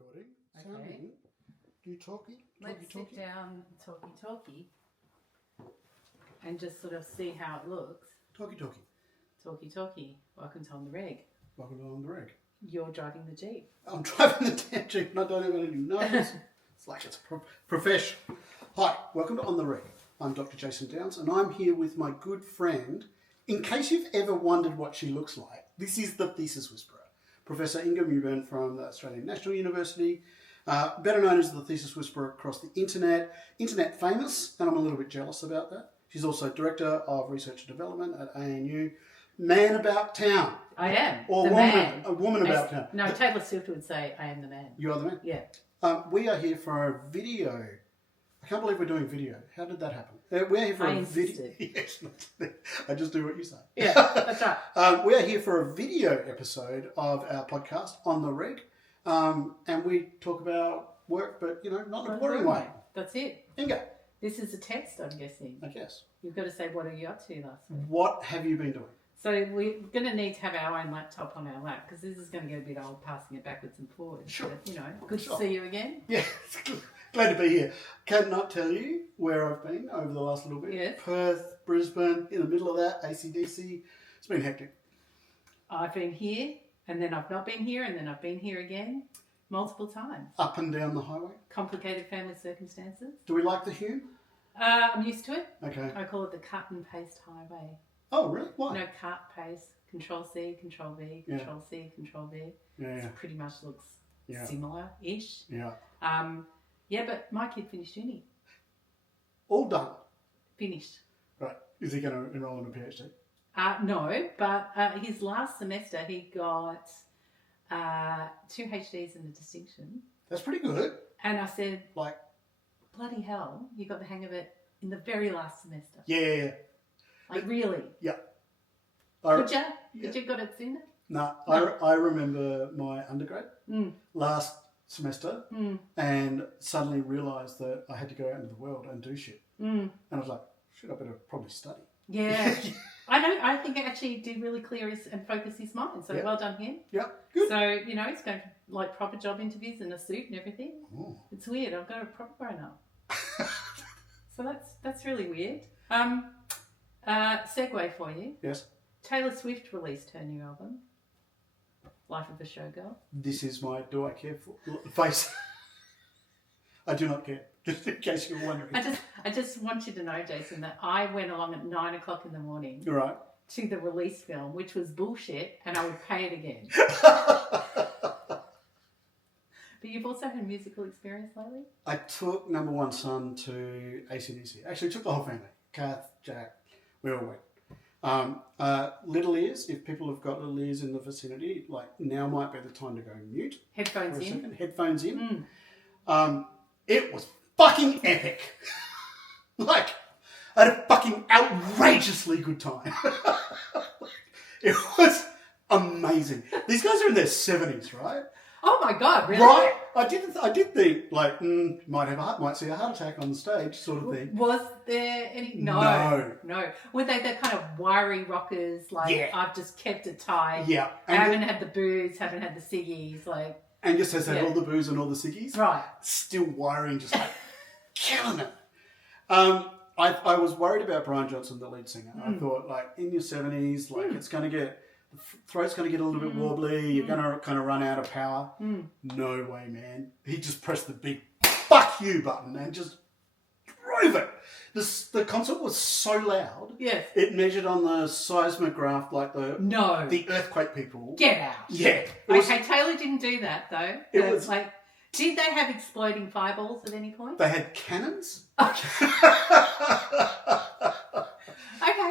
recording. Okay. Sounding. You talkie? Let's sit down, talkie, and just sort of see how it looks. Talkie. Talkie. Welcome to On The Reg. Welcome to On The Reg. You're driving the Jeep. I'm driving the damn Jeep and I don't have any nose. It's like it's a profession. Hi, welcome to On The Reg. I'm Dr. Jason Downs and I'm here with my good friend. In case you've ever wondered what she looks like, this is the Thesis Whisperer, Professor Inga Mewburn from the Australian National University, better known as the Thesis Whisperer across the internet famous, and I'm a little bit jealous about that. She's also Director of Research and Development at ANU. Man about town. I am. Or the woman, man. a woman about town. No, Taylor Swift would say, I am the man. You are the man? Yeah. We are here for a video. I can't believe we're doing video. How did that happen? We're here for a video. Yes, I just do what you say. Yeah, that's right. We are here for a video episode of our podcast, On The Reg. And we talk about work, but, not in a boring way. That's it. Inga. This is a test, I'm guessing. I guess. You've got to say, what are you up to last week? What have you been doing? So we're going to need to have our own laptop on our lap because this is going to get a bit old passing it backwards and forwards. Sure. But, good to see you again. Yeah, glad to be here. Cannot tell you where I've been over the last little bit. Yes. Perth, Brisbane, in the middle of that, AC/DC. It's been hectic. I've been here and then I've not been here and then I've been here again multiple times. Up and down the highway. Complicated family circumstances. Do we like the Hume? I'm used to it. Okay. I call it the cut and paste highway. Oh, really? Why? No, cut, paste, Control C, Control V, Control C, Control V. Yeah. It pretty much looks similar-ish. Yeah. But my kid finished uni. All done. Finished. Right. Is he going to enroll in a PhD? No, but his last semester he got 2 HDs and a distinction. That's pretty good. And I said, bloody hell, you got the hang of it in the very last semester. Yeah. Like, really? Yeah. Could you? Could you got it sooner? No. I remember my undergrad last semester and suddenly realised that I had to go out into the world and do shit. And I was like, shit, I better probably study. Yeah. I think it actually did really clear and focus his mind. So well done him. Yeah, good. So, he's going for proper job interviews in a suit and everything. Ooh. It's weird. I've got a proper grown up. So that's really weird. Segue for you. Yes. Taylor Swift released her new album, Life of a Showgirl. This is my do I care for face. I do not care, just in case you're wondering. I just want you to know, Jason, that I went along at 9 o'clock in the morning Right. to the release film, which was bullshit, and I would pay it again. But you've also had musical experience lately? I took number one son to AC/DC. Actually, took the whole family. Kath, Jack, we all went. Little ears, if people have got little ears in the vicinity, now might be the time to go mute. Headphones for a in. Second. Headphones in. It was fucking epic. I had a fucking outrageously good time. It was amazing. These guys are in their 70s, right? Oh my God, really? Right? I did think, might see a heart attack on the stage, sort of thing. Was there any? No. Were they the kind of wiry rockers, I've just kept it tight? Yeah. I haven't had the booze, haven't had the ciggies, Angus has had all the booze and all the ciggies. Right. Still wiring, just killing it. I was worried about Brian Johnson, the lead singer. I thought, in your 70s, it's going to get... The throat's going to get a little bit wobbly. You're going to kind of run out of power. No way, man. He just pressed the big fuck you button and just drove it. The concert was so loud. Yes. It measured on the seismograph the earthquake people. Get out. Yeah. Taylor didn't do that though. It was did they have exploding fireballs at any point? They had cannons. Okay.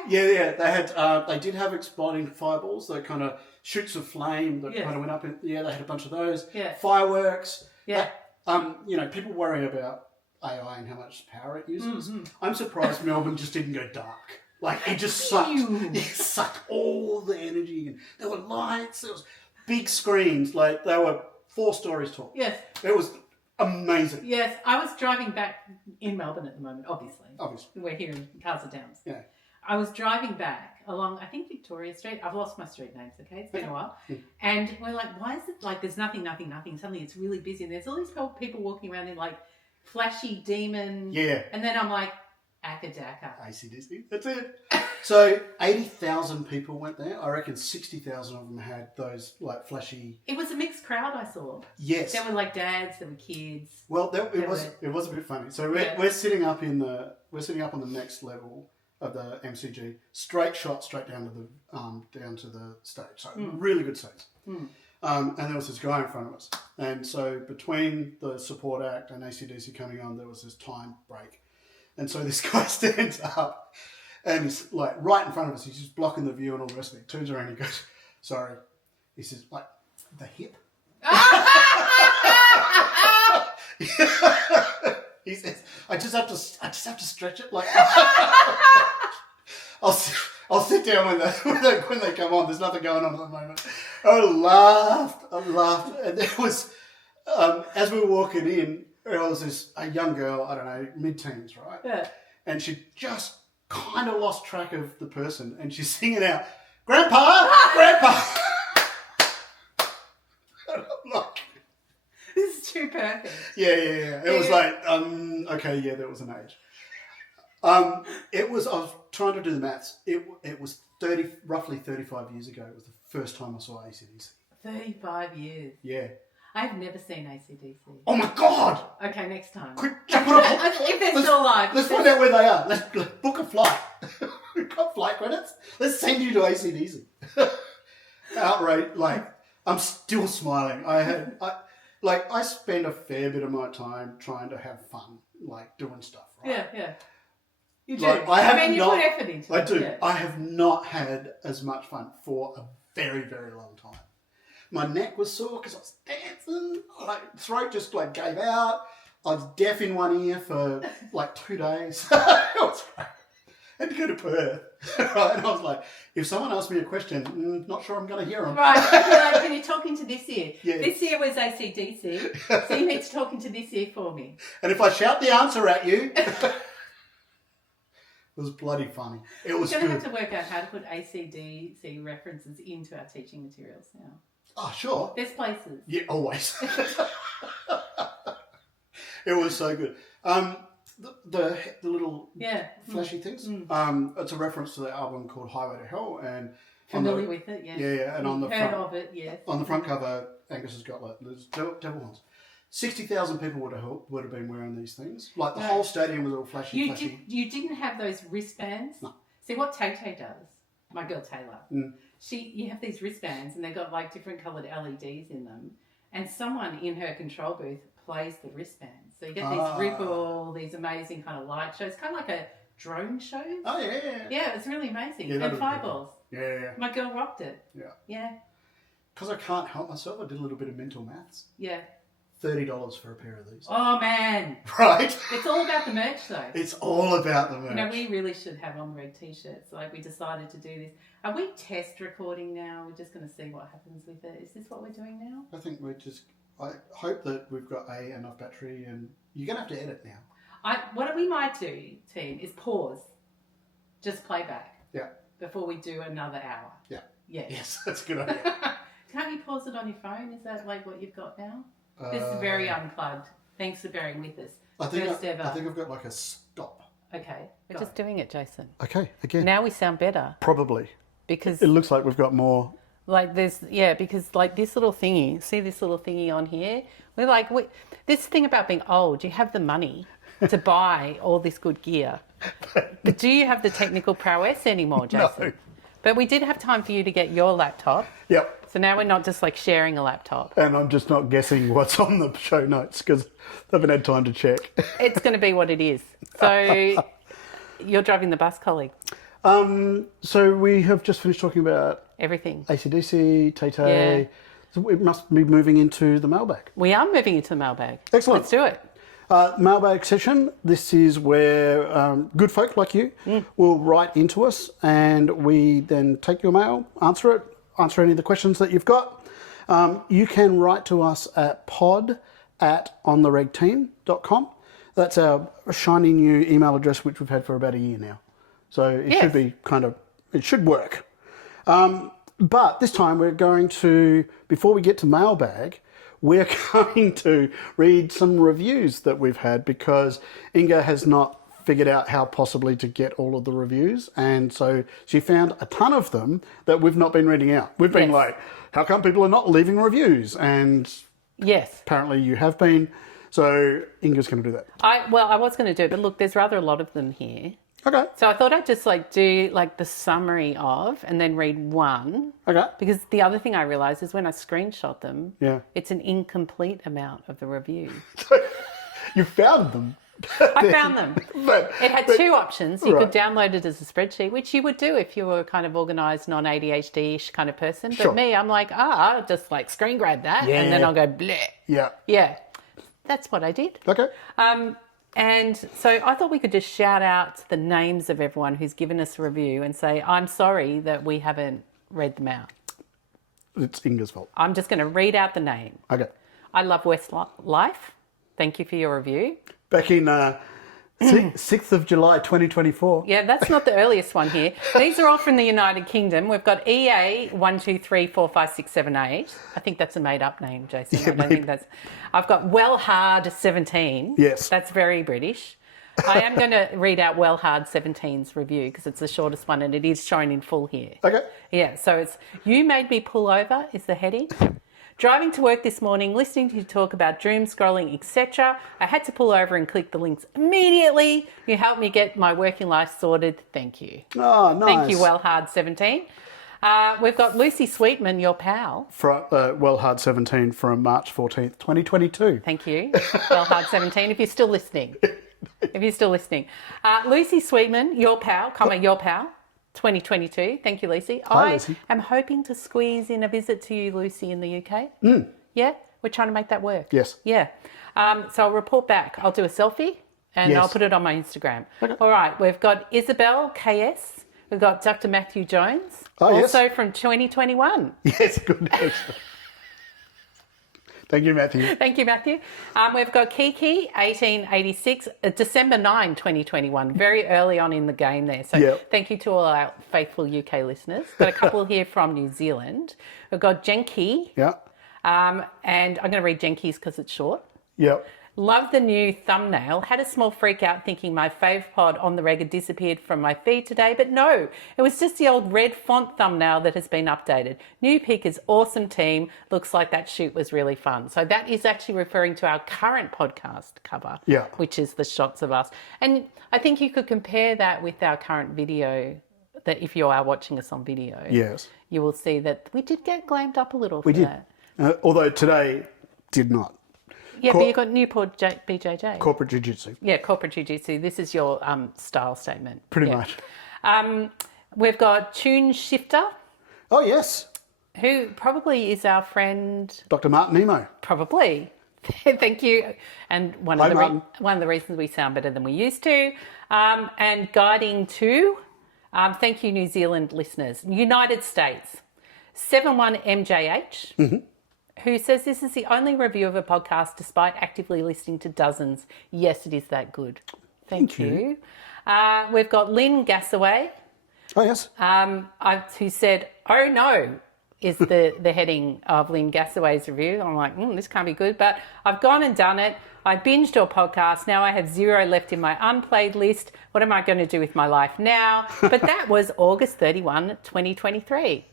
Yeah. They had. They did have exploding fireballs. They kind of shoots of flame that kind of went up. They had a bunch of those. Yeah. Fireworks. Yeah. People worry about AI and how much power it uses. I'm surprised Melbourne just didn't go dark. It just sucked. It sucked all the energy. And there were lights. There was big screens. They were 4 stories tall. Yes. It was amazing. Yes. I was driving back in Melbourne at the moment, obviously. Obviously. We're here in Castle Downs. Yeah. I was driving back along, I think, Victoria Street. I've lost my street names, okay? It's been a while. And we're like, why is it like there's nothing. Suddenly it's really busy. And there's all these people walking around in like flashy demon. Yeah. And then I'm like, Akadaka. AC/DC. That's it. So 80,000 people went there. I reckon 60,000 of them had those like flashy. It was a mixed crowd I saw. Yes. There were like dads, there were kids. Well, it was a bit funny. So we're sitting up on the next level of the MCG, straight shot straight down to the stage. So really good seats. And there was this guy in front of us, and so between the support act and AC/DC coming on, there was this time break. And so this guy stands up and he's like right in front of us. He's just blocking the view and all the rest of it. He turns around and he goes, sorry. He says, like, the hip? He says, I just have to stretch it. Like, I'll sit down when they come on. There's nothing going on at the moment. I laughed. And there was, as we were walking in, there was a young girl, I don't know, mid-teens, right? Yeah. And she just kind of lost track of the person, and she's singing out, Grandpa! Grandpa! And I'm like, this is too perfect. Yeah. It was like, okay, yeah, there was an age. I was trying to do the maths. It was roughly 35 years ago. It was the first time I saw AC/DC. 35 years. Yeah. I've never seen AC/DC. Oh my God! Okay, next time. Quick, if they're still alive. Let's find out where they are. Let's book a flight. We've got flight credits. Let's send you to AC/DC. Outright, like, I'm still smiling. I spend a fair bit of my time trying to have fun, like doing stuff, right? Yeah. You do. Like, you put effort into it. I do. Yeah. I have not had as much fun for a very, very long time. My neck was sore because I was dancing. My throat just like gave out. I was deaf in one ear for like 2 days. It was great. I had to go to Perth. Right? And I was like, if someone asked me a question, not sure I'm going to hear them. Right. Like, can you talk into this ear? Yeah. This ear was AC/DC, so you need to talk into this ear for me. And if I shout the answer at you, it was bloody funny. It was We're going to good. have to work out how to put AC/DC references into our teaching materials now. Oh, sure. There's places. Yeah, always. It was so good. The little flashy things. It's a reference to the album called Highway to Hell, and familiar with it, yes. Yeah, and on the heard front of it, yes. On the front cover, Angus has got like there's devil horns. 60,000 people would have been wearing these things. Like the whole stadium was all flashy. You didn't have those wristbands. No. See what Tay does, my girl Taylor. You have these wristbands and they've got like different coloured LEDs in them, and someone in her control booth plays the wristbands. So you get these ripple, these amazing kind of light shows, kind of like a drone show. Oh yeah. Yeah, it's really amazing. Yeah, and fireballs. Yeah. My girl rocked it. Yeah. Yeah. Because I can't help myself, I did a little bit of mental maths. Yeah. $30 for a pair of these. Oh man. Right. It's all about the merch though. It's all about the merch. You know, we really should have On The Reg t-shirts. Like, we decided to do this. Are we test recording now? We're just going to see what happens with it. Is this what we're doing now? I think I hope that we've got enough battery, and you're going to have to edit now. What we might do, team, is pause. Just play back. Yeah. Before we do another hour. Yeah. Yeah. Yes, that's a good idea. Can't you pause it on your phone? Is that like what you've got now? This is very unplugged. Thanks for bearing with us. I think ever. I've got like a stop. Okay. We're just doing it, Jason. Okay, again. Now we sound better. Probably. Because it looks like we've got more. Like because like this little thingy, see this little thingy on here? We're like, this thing about being old, you have the money to buy all this good gear. But do you have the technical prowess anymore, Jason? No. But we did have time for you to get your laptop. Yep. So now we're not just like sharing a laptop. And I'm just not guessing what's on the show notes because I haven't had time to check. It's going to be what it is. So you're driving the bus, colleague. So we have just finished talking about everything. AC/DC, Tay. Yeah. So we must be moving into the mailbag. We are moving into the mailbag. Excellent. Let's do it. Mailbag session. This is where good folk like you will write into us, and we then take your mail, answer any of the questions that you've got. You can write to us at pod@ontheregteam.com. That's our shiny new email address, which we've had for about a year now. So it Yes. should be it should work. But this time we're going to, before we get to mailbag, we're going to read some reviews that we've had because Inga has not figured out how possibly to get all of the reviews. And so she found a ton of them that we've not been reading out. We've been Yes. like, how come people are not leaving reviews? And Yes. apparently you have been. So Inga's going to do that. I was going to do it, but look, there's rather a lot of them here. Okay. So I thought I'd just do the summary of and then read one. Okay. Because the other thing I realised is when I screenshot them, Yeah. it's an incomplete amount of the review. You found them. I found them. But It had two options. You Right. could download it as a spreadsheet, which you would do if you were a kind of organised, non-ADHD-ish kind of person. But Sure. me, I'm like, I'll just screen grab that and then Yeah. I'll go bleh. Yeah. Yeah, that's what I did. Okay. And so I thought we could just shout out the names of everyone who's given us a review and say, I'm sorry that we haven't read them out. It's Inga's fault. I'm just going to read out the name. Okay. I love Westlife. Thank you for your review. Back in 6th of July 2024. Yeah, that's not the earliest one here. These are all from the United Kingdom. We've got EA 1234567 I think that's a made-up name, Jason. I don't think that's. I've got Wellhard17. Yes. That's very British. I am going to read out Wellhard17's review because it's the shortest one and it is shown in full here. Okay. Yeah, so it's "You made me pull over" is the heading. Driving to work this morning, listening to you talk about doom scrolling, etc. I had to pull over and click the links immediately. You helped me get my working life sorted. Thank you. Oh, nice. Thank you, Wellhard17. We've got Lucy Sweetman, your pal. Wellhard17 from March 14th, 2022. Thank you, Wellhard17, if you're still listening. Lucy Sweetman, your pal, your pal. 2022. Thank you, Lucy. Hi, Lucy. I am hoping to squeeze in a visit to you, Lucy, in the UK. Yeah, we're trying to make that work. Yes. Yeah. So I'll report back. I'll do a selfie and Yes. I'll put it on my Instagram. Okay. All right. We've got Isabel KS. We've got Dr. Matthew Jones. Oh, yes. Also from 2021. Yes, good. Excellent. Thank you, Matthew. Thank you, Matthew. We've got Kiki, 1886, December 9, 2021. Very early on in the game there. So Yep. Thank you to all our faithful UK listeners. Got a couple here from New Zealand. We've got Jenki, Yeah. and I'm going to read Jenki's because it's short. Yep. Love the new thumbnail. Had a small freak out thinking my fave pod On The Reg had disappeared from my feed today, but no, it was just the old red font thumbnail that has been updated. New pickers, awesome team. Looks like that shoot was really fun. So that is actually referring to our current podcast cover, Yeah. which is the shots of us. And I think you could compare that with our current video, that if you are watching us on video, Yes. you will see that we did get glammed up a little for We did. that. Although today did not. Yeah, but you got Newport BJJ. Corporate Jiu-Jitsu. Yeah, corporate jiu-jitsu. This is your style statement. Pretty Yeah. much. We've got Tune Shifter, Oh, yes. who probably is our friend, Dr. Martin Emo. probably. Thank you. And one Hi, of Martin. the reasons we sound better than we used to. And Guiding To, thank you, New Zealand listeners. United States, 71MJH. Who says this is the only review of a podcast despite actively listening to dozens. Yes, it is that good. Thank you. We've got Lynn Gassaway, Oh, yes. who said, "Oh no," is the heading of Lynn Gassaway's review. I'm like, this can't be good, but I've gone and done it. I binged your podcast. Now I have 0 left in my unplayed list. What am I going to do with my life now? But that was August 31, 2023.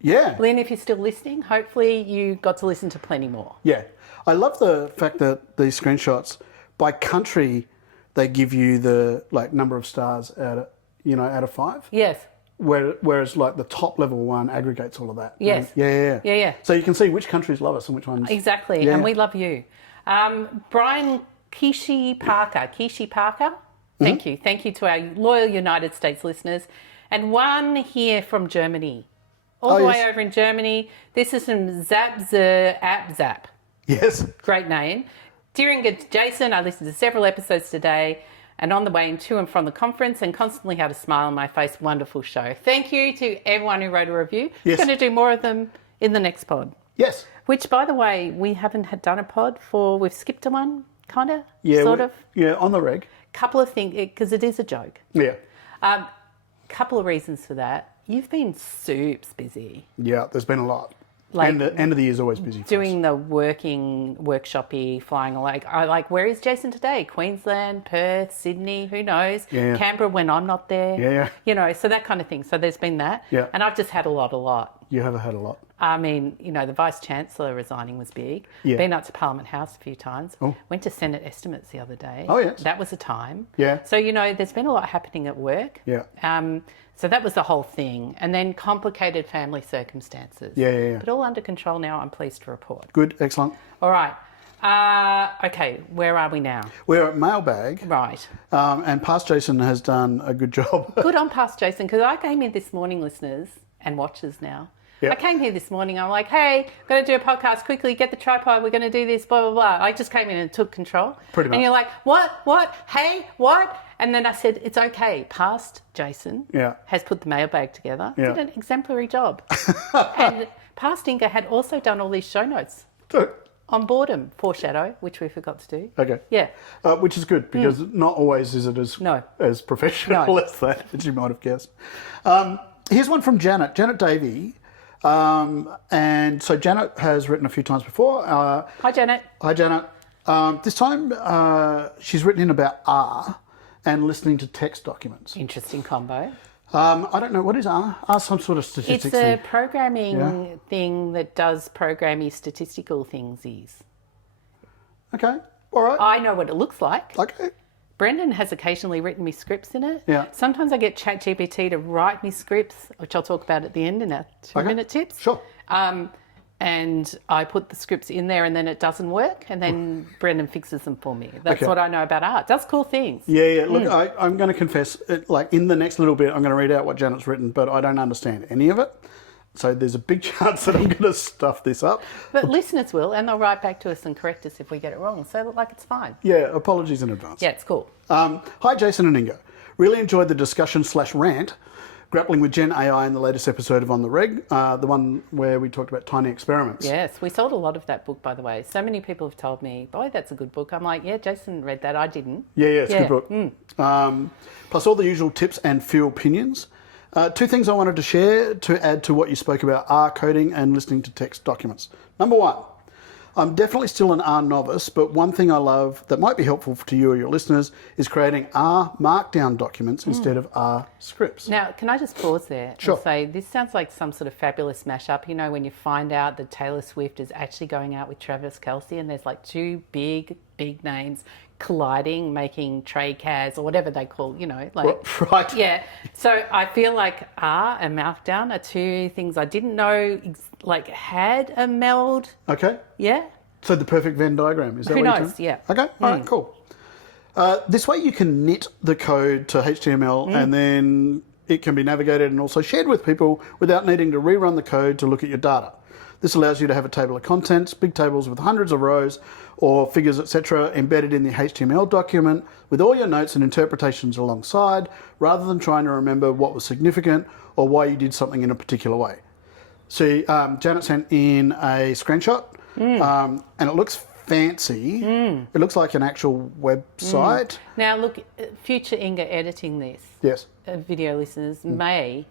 Yeah. Lynn, if you're still listening, hopefully you got to listen to plenty more. Yeah. I love the fact that these screenshots, by country, they give you the number of stars out of 5. Yes. Whereas the top level one aggregates all of that. Yes. Yeah. So you can see which countries love us and which ones. Exactly. Yeah. And we love you. Brian Kishi Parker. Thank you. Thank you to our loyal United States listeners. And one here from Germany. All the way over in Germany. This is from Zap. Yes. Great name. Dear Inga, Jason, I listened to several episodes today and on the way to and from the conference and constantly had a smile on my face. Wonderful show. Thank you to everyone who wrote a review. Yes. We're going to do more of them in the next pod. Yes. Which, by the way, we haven't done a pod for, we've skipped a one, kind of, Yeah. sort of. Yeah, on the reg. Couple of things, because it is a joke. Yeah. couple of reasons for that. You've been soups busy. Yeah, there's been a lot. Like, end of the year is always busy for us. doing the workshopy, flying away. Where is Jason today? Queensland, Perth, Sydney, who knows? Yeah. Canberra when I'm not there. Yeah. You know, so that kind of thing. So there's been that. Yeah. And I've just had a lot. You have had a lot. I mean, you know, the Vice-Chancellor resigning was big. Yeah. Been up to Parliament House a few times. Oh. Went to Senate estimates the other day. Oh, yes. That was a time. Yeah. So, you know, there's been a lot happening at work. Yeah. So that was the whole thing. And then complicated family circumstances. Yeah. But all under control now, I'm pleased to report. Good, excellent. All right. Okay, where are we now? We're at Mailbag. Right. And Past Jason has done a good job. Good on Past Jason, because I came in this morning, listeners and watchers now. Yep. I came here this morning, I'm like, hey, going to do a podcast quickly, get the tripod, we're going to do this, blah, blah, blah. I just came in and took control. Pretty much. And you're like, what, hey, what? And then I said, it's okay. Past Jason has put the mailbag together, did an exemplary job. And Past Inga had also done all these show notes on boredom, foreshadow, which we forgot to do. Okay. Yeah. Which is good, because not always is it as professional as that, as you might have guessed. Here's one from Janet Davey. And so Janet has written a few times before. Hi, Janet. Hi, Janet. This time she's written in about R and listening to text documents. Interesting combo. I don't know, what is R? R some sort of statistics It's a thing. programming thing that does programmy statistical thingsies. Okay, all right. I know what it looks like. Okay. Brendan has occasionally written me scripts in it. Yeah. Sometimes I get ChatGPT to write me scripts, which I'll talk about at the end in our 2-minute tips. Sure. And I put the scripts in there and then it doesn't work and then Brendan fixes them for me. That's what I know about art. Does cool things. Yeah. Look, I'm going to confess, like in the next little bit, I'm going to read out what Janet's written, but I don't understand any of it. So there's a big chance that I'm going to stuff this up. But listeners will, and they'll write back to us and correct us if we get it wrong. So, like, it's fine. Yeah, apologies in advance. Yeah, it's cool. Hi, Jason and Inga. Really enjoyed the discussion/rant grappling with Gen AI in the latest episode of On The Reg, the one where we talked about tiny experiments. Yes, we sold a lot of that book, by the way. So many people have told me, boy, that's a good book. I'm like, yeah, Jason read that. I didn't. Yeah, it's a good book. Plus all the usual tips and few opinions. Two things I wanted to share to add to what you spoke about R coding and listening to text documents. Number one, I'm definitely still an R novice, but one thing I love that might be helpful to you or your listeners is creating R markdown documents instead of R scripts. Now, can I just pause there and say, this sounds like some sort of fabulous mashup. You know, when you find out that Taylor Swift is actually going out with Travis Kelce and there's like two big names colliding, making tray cas or whatever they call, you know, like right. Yeah. So I feel like R and markdown are two things I didn't know like had a meld. Okay. Yeah. So the perfect Venn diagram, is that Who what knows? you're Yeah. Okay. All right. Cool. This way you can knit the code to HTML and then it can be navigated and also shared with people without needing to rerun the code to look at your data. This allows you to have a table of contents, big tables with hundreds of rows or figures, etc., embedded in the HTML document with all your notes and interpretations alongside, rather than trying to remember what was significant or why you did something in a particular way. See, Janet sent in a screenshot, and it looks fancy. It looks like an actual website. Now, look, future Inga editing this, Yes. Video listeners may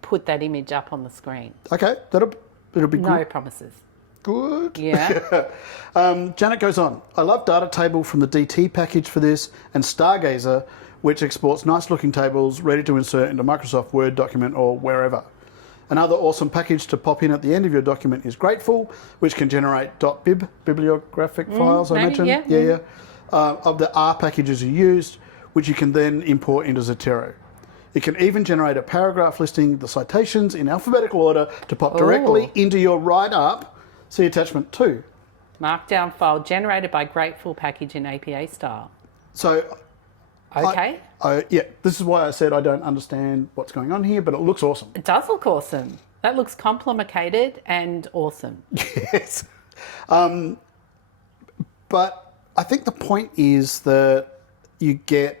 put that image up on the screen. Okay, it'll be No good. promises. Good. Yeah. Janet goes on. I love data table from the DT package for this and Stargazer, which exports nice looking tables ready to insert into Microsoft Word document or wherever. Another awesome package to pop in at the end of your document is Grateful, which can generate .bib, bibliographic files, I maybe, imagine. yeah. Of the R packages you used, which you can then import into Zotero. It can even generate a paragraph listing the citations in alphabetical order to pop directly into your write-up. See attachment 2. Markdown file generated by Grateful package in APA style. So, Okay. yeah, this is why I said I don't understand what's going on here, but it looks awesome. It does look awesome. That looks complicated and awesome. Yes. But I think the point is that you get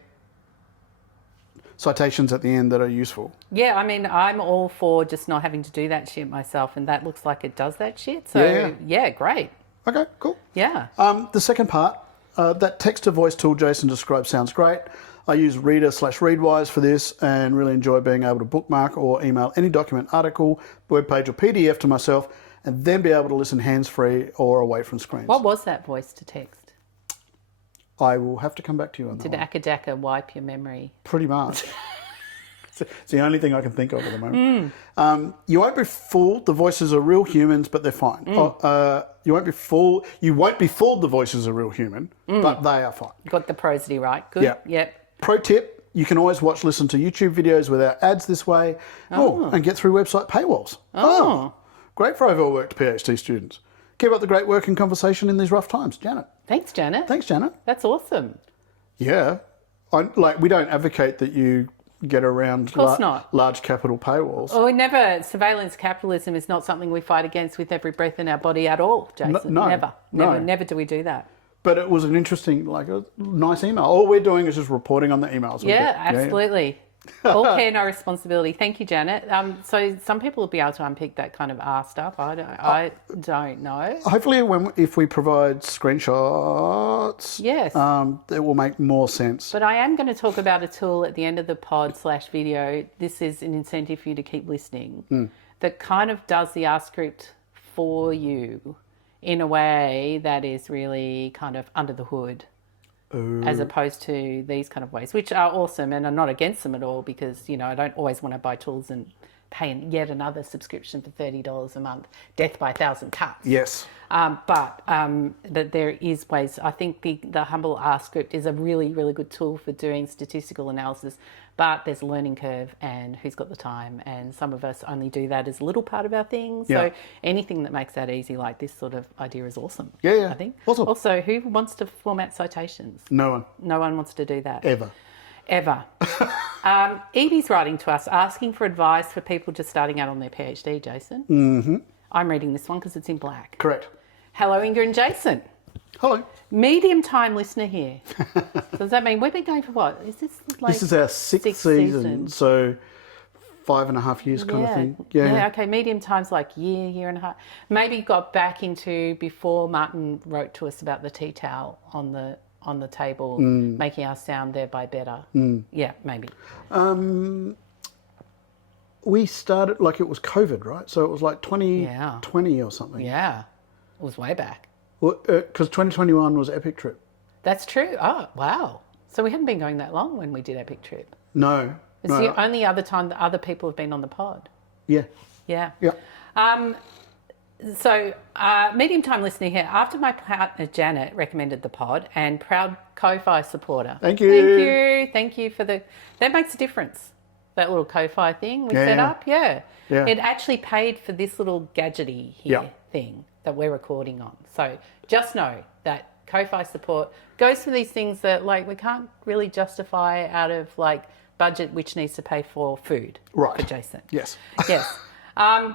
citations at the end that are useful. Yeah, I mean, I'm all for just not having to do that shit myself, and that looks like it does that shit. So, yeah great. Okay, cool. Yeah. The second part That text-to-voice tool Jason described sounds great. I use Reader/Readwise for this and really enjoy being able to bookmark or email any document, article, webpage or PDF to myself and then be able to listen hands-free or away from screens. What was that voice to text? I will have to come back to you on that. Did Akadaka wipe your memory? Pretty much. It's the only thing I can think of at the moment. You won't be fooled. The voices are real humans, but they're fine. You won't be fooled. You won't be fooled. The voices are real human, but they are fine. Got the prosody right. Good. Yeah. Yep. Pro tip: you can always listen to YouTube videos without ads this way. And get through website paywalls. Great for overworked PhD students. Keep up the great work and conversation in these rough times, Janet. Thanks, Janet. Thanks, Janet. That's awesome. Yeah, we don't advocate that you get around large capital paywalls. Well, we never, surveillance capitalism is not something we fight against with every breath in our body at all, Jason. Never do we do that. But it was an interesting, a nice email. All we're doing is just reporting on the emails. Yeah, absolutely. All care, no responsibility. Thank you, Janet. So some people will be able to unpick that kind of stuff. I don't know. Hopefully, if we provide screenshots, yes, it will make more sense. But I am going to talk about a tool at the end of the pod/video. This is an incentive for you to keep listening. That kind of does the R script for you in a way that is really kind of under the hood. As opposed to these kind of ways, which are awesome, and I'm not against them at all because, I don't always want to buy tools and pay yet another subscription for $30 a month, death by 1,000 cuts. Yes. But there is ways. I think the humble R script is a really, really good tool for doing statistical analysis, but there's a learning curve and who's got the time, and some of us only do that as a little part of our thing. So anything that makes that easy, like this sort of idea, is awesome. Yeah. I think. Awesome. Also, who wants to format citations? No one. No one wants to do that. Ever. Evie's writing to us asking for advice for people just starting out on their PhD, Jason. Mm-hmm. I'm reading this one because it's in black. Correct. Hello, Inga and Jason. Hello. Medium time listener here. So does that mean we've been going for what? Is this This is our sixth season, so 5.5 years kind of thing. Yeah, okay. Medium time's like year and a half. Maybe got back into before Martin wrote to us about the tea towel on the table, making our sound thereby better. Yeah, maybe. We started it was COVID, right? So it was like 2020 or something. Yeah, it was way back. Well, because 2021 was Epic Trip. That's true. Oh, wow. So we haven't been going that long when we did Epic Trip. No. It's the only other time that other people have been on the pod. Yeah. Yeah. Yeah. So, medium time listener here. After my partner Janet recommended the pod and proud Ko-Fi supporter. Thank you. Thank you for that makes a difference. That little Ko-Fi thing we set up. Yeah. It actually paid for this little gadgety here thing that we're recording on. So just know that Ko-Fi support goes for these things that we can't really justify out of budget, which needs to pay for food for Jason. Yes. Yes. Where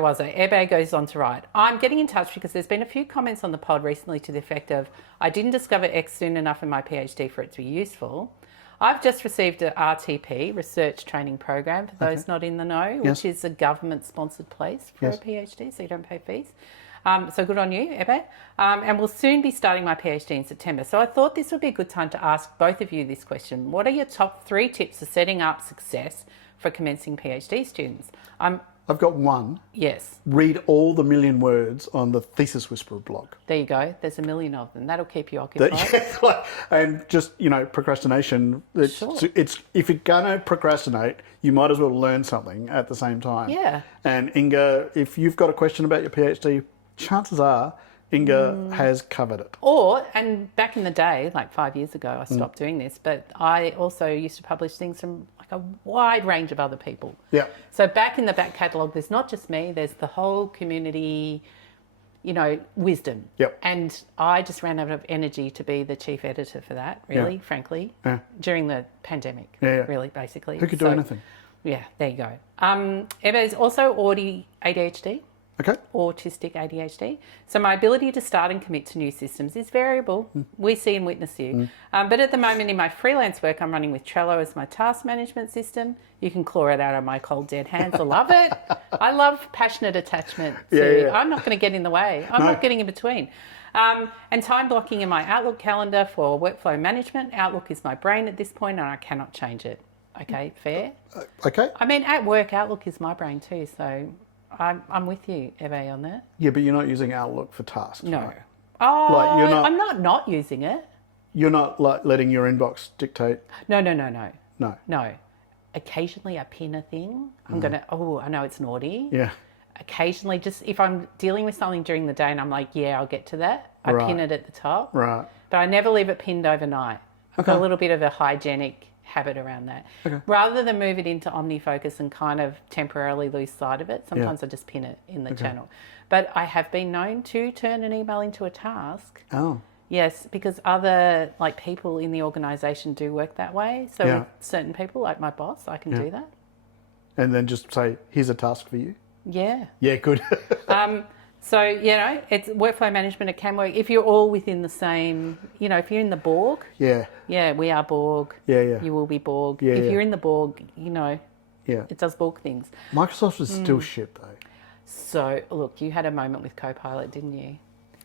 was I? Ebe goes on to write, I'm getting in touch because there's been a few comments on the pod recently to the effect of, I didn't discover X soon enough in my PhD for it to be useful. I've just received a RTP, Research Training Program, for those not in the know, which is a government-sponsored place for a PhD, so you don't pay fees. So good on you, Ebe. And we'll soon be starting my PhD in September. So I thought this would be a good time to ask both of you this question. What are your top 3 tips for setting up success for commencing PhD students? I've got one. Yes. Read all the million words on the Thesis Whisperer blog. There you go. There's a million of them. That'll keep you occupied. And just, procrastination. It's if you're going to procrastinate, you might as well learn something at the same time. Yeah. And Inga, if you've got a question about your PhD, chances are Inga has covered it. And back in the day, 5 years ago, I stopped doing this, but I also used to publish things from a wide range of other people. Yeah. So back in the back catalogue, there's not just me, there's the whole community, wisdom. Yep. And I just ran out of energy to be the chief editor for that, really, frankly, during the pandemic, really, basically. Who could do anything? Yeah, there you go. Ebe's also ADHD. Okay. autistic ADHD. So my ability to start and commit to new systems is variable. We see and witness you. But at the moment in my freelance work, I'm running with Trello as my task management system. You can claw it out of my cold, dead hands. I love it. I love passionate attachment. I'm not going to get in the way. I'm not getting in between. And time blocking in my Outlook calendar for workflow management. Outlook is my brain at this point and I cannot change it. Okay, fair? Okay. I mean, at work, Outlook is my brain too, so I'm with you, Eve, on that. Yeah, but you're not using Outlook for tasks. No. Right? Oh, Like, you're not- I'm not using it. You're not like letting your inbox dictate. No. No. Occasionally I pin a thing. I'm going to, I know it's naughty. Yeah. Occasionally, just if I'm dealing with something during the day and I'm like, yeah, I'll get to that, I pin it at the top. Right. But I never leave it pinned overnight. I've got a little bit of a hygienic habit around that. Okay. Rather than move it into OmniFocus and kind of temporarily lose sight of it, sometimes I just pin it in the channel. But I have been known to turn an email into a task. Oh. Yes, because other like people in the organisation do work that way. So with certain people, like my boss, I can do that. And then just say, here's a task for you. Yeah. Yeah, good. So, it's workflow management. It can work if you're all within the same, if you're in the Borg. Yeah. Yeah, we are Borg. Yeah. You will be Borg. Yeah, if you're in the Borg, Yeah. it does Borg things. Microsoft is still shit though. So, look, you had a moment with Copilot, didn't you?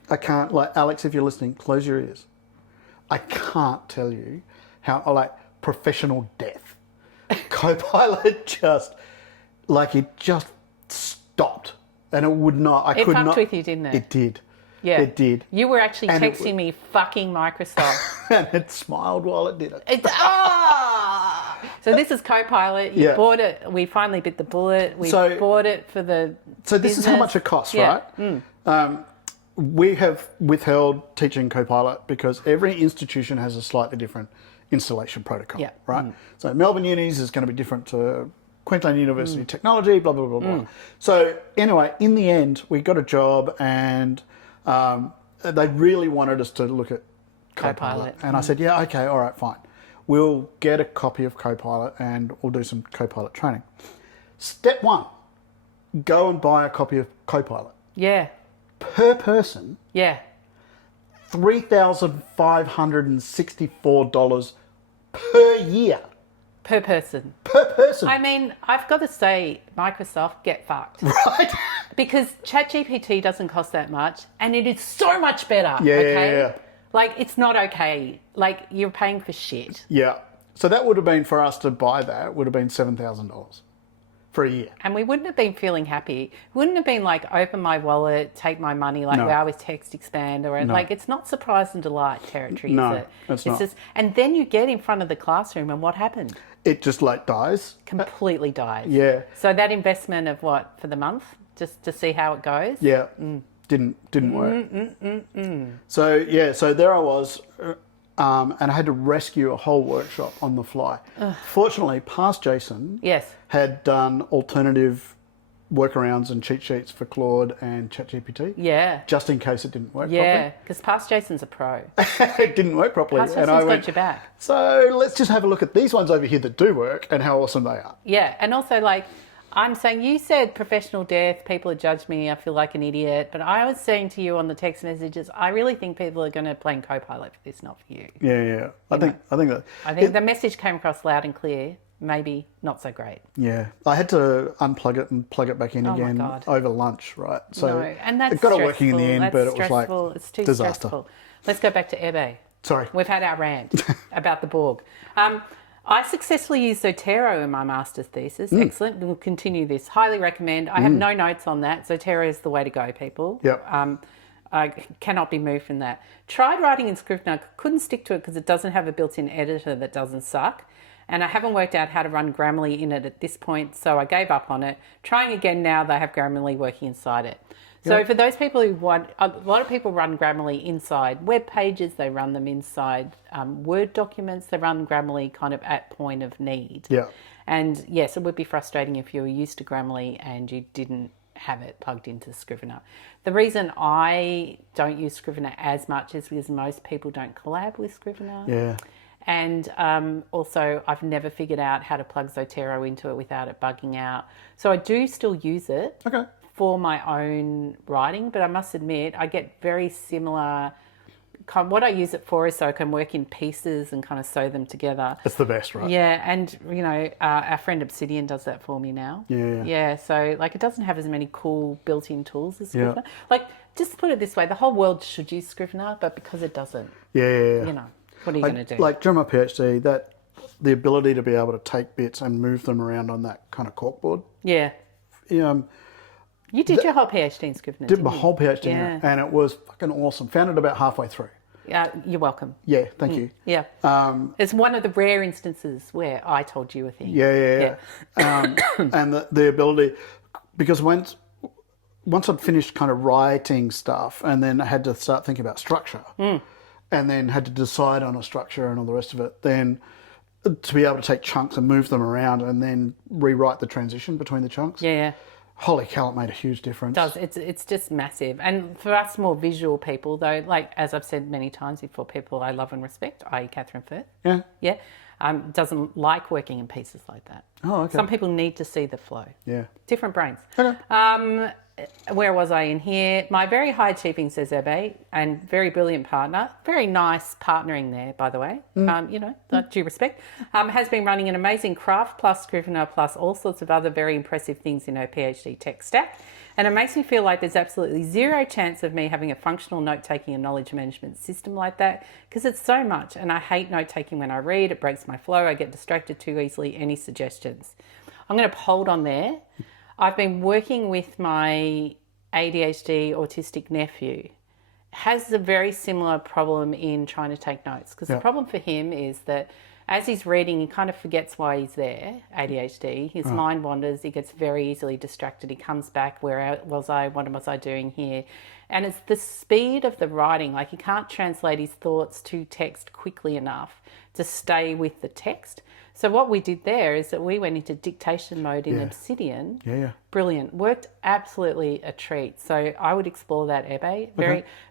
I can't, like, Alex, if you're listening, close your ears. I can't tell you how, like, professional death. Copilot just stopped. And it would not, It fucked with you, didn't it? It did. Yeah. It did. You were actually And texting me fucking Microsoft. And it smiled while it did it. So this is Copilot. You bought it. We finally bit the bullet. We bought it for the So this is how business. much it costs, Yeah. right? We have withheld teaching Copilot because every institution has a slightly different installation protocol, Yeah. right? So Melbourne Unis is going to be different to Queensland University Technology, blah, blah, blah, blah. So anyway, in the end, we got a job and they really wanted us to look at Copilot. And I said, yeah, okay, all right, fine. We'll get a copy of Copilot and we'll do some Copilot training. Step one, go and buy a copy of Copilot. Yeah. Per person, Yeah. $3,564 per year. Per person. Per person. I mean, I've got to say, Microsoft, get fucked. Right? Because ChatGPT doesn't cost that much and it is so much better. Yeah, okay? yeah. Like, it's not okay. Like, you're paying for shit. Yeah. So that would have been, for us to buy that, would have been $7,000 for a year. And we wouldn't have been feeling happy. Wouldn't have been like, open my wallet, take my money, like, No. wow, with text expand. Or No. like, it's not surprise and delight territory, No, is it? it's not. Just, and then you get in front of the classroom and what happened? It just like dies. Completely dies. Yeah. So that investment of what, for the month? Just to see how it goes? Yeah. Didn't work. So so there I was, and I had to rescue a whole workshop on the fly. Fortunately, past Jason Yes. had done alternative workarounds and cheat sheets for Claude and ChatGPT. Yeah. Just in case it didn't work Yeah. Because past Jason's a pro. properly. It didn't work properly. Past And Jason's I went, got your back. so let's just have a look at these ones over here that do work and how awesome they are. Yeah. And also, like, I'm saying, you said professional death, people would judge me, I feel like an idiot. But I was saying to you on the text messages, I really think people are going to blame Copilot for this, not for you. Yeah. I think that. I think the message came across loud and clear. Maybe not so great. Yeah, I had to unplug it and plug it back in Oh my again God. over lunch, right? So No, and that's it got it stressful. working in the end, That's but it was stressful. like It's too disaster. stressful. Let's go back to eBay. Sorry. We've had our rant about the Borg. I successfully used Zotero in my master's thesis. Excellent. We'll continue this. Highly recommend. I have no notes on that. Zotero is the way to go, people. Yep. I cannot be moved from that. Tried writing in Scrivener, couldn't stick to it because it doesn't have a built-in editor that doesn't suck. And I haven't worked out how to run Grammarly in it at this point, so I gave up on it. Trying again now, they have Grammarly working inside it. So for those people who want, a lot of people run Grammarly inside web pages, they run them inside Word documents, they run Grammarly kind of at point of need. Yeah. And yes, it would be frustrating if you were used to Grammarly and you didn't have it plugged into Scrivener. The reason I don't use Scrivener as much is because most people don't collab with Scrivener. Yeah. And also, I've never figured out how to plug Zotero into it without it bugging out. So I do still use it Okay. for my own writing, but I must admit I get very similar. What I use it for is so I can work in pieces and kind of sew them together. It's the best, right? Yeah, and our friend Obsidian does that for me now. Yeah. So like, it doesn't have as many cool built-in tools as Scrivener. Like, just put it this way: the whole world should use Scrivener, but because it doesn't, you know, what are you going to do? Like during my PhD, that the ability to be able to take bits and move them around on that kind of corkboard. Yeah. You did your whole PhD in Scrivener. Did my whole PhD in it, and it was fucking awesome. Found it about halfway through. Yeah, you're welcome. Yeah, thank you. Yeah. It's one of the rare instances where I told you a thing. Yeah. And the ability, because once I'd finished kind of writing stuff, and then I had to start thinking about structure, and then had to decide on a structure and all the rest of it, then to be able to take chunks and move them around and then rewrite the transition between the chunks. Yeah. Holy cow, it made a huge difference. It does. It's just massive. And for us more visual people, though, like as I've said many times before, people I love and respect, i.e. Catherine Firth. Yeah. Doesn't like working in pieces like that. Oh, okay. Some people need to see the flow. Yeah. Different brains. Okay. Where was I in here? My very high achieving, says Ebe, and very brilliant partner. Very nice partnering there, by the way. Due respect. Has been running an amazing craft plus Scrivener plus all sorts of other very impressive things in her PhD tech stack. And it makes me feel like there's absolutely zero chance of me having a functional note-taking and knowledge management system like that, because it's so much. And I hate note-taking when I read. It breaks my flow. I get distracted too easily. Any suggestions? I'm going to hold on there. I've been working with my ADHD autistic nephew. Has a very similar problem in trying to take notes, because the problem for him is that as he's reading, he kind of forgets why he's there, ADHD. His mind wanders. He gets very easily distracted. He comes back, where was I? What was I doing here? And it's the speed of the writing. Like, he can't translate his thoughts to text quickly enough to stay with the text. So what we did there is that we went into dictation mode in Obsidian. Yeah. Brilliant. Worked absolutely a treat. So I would explore that, Ebe.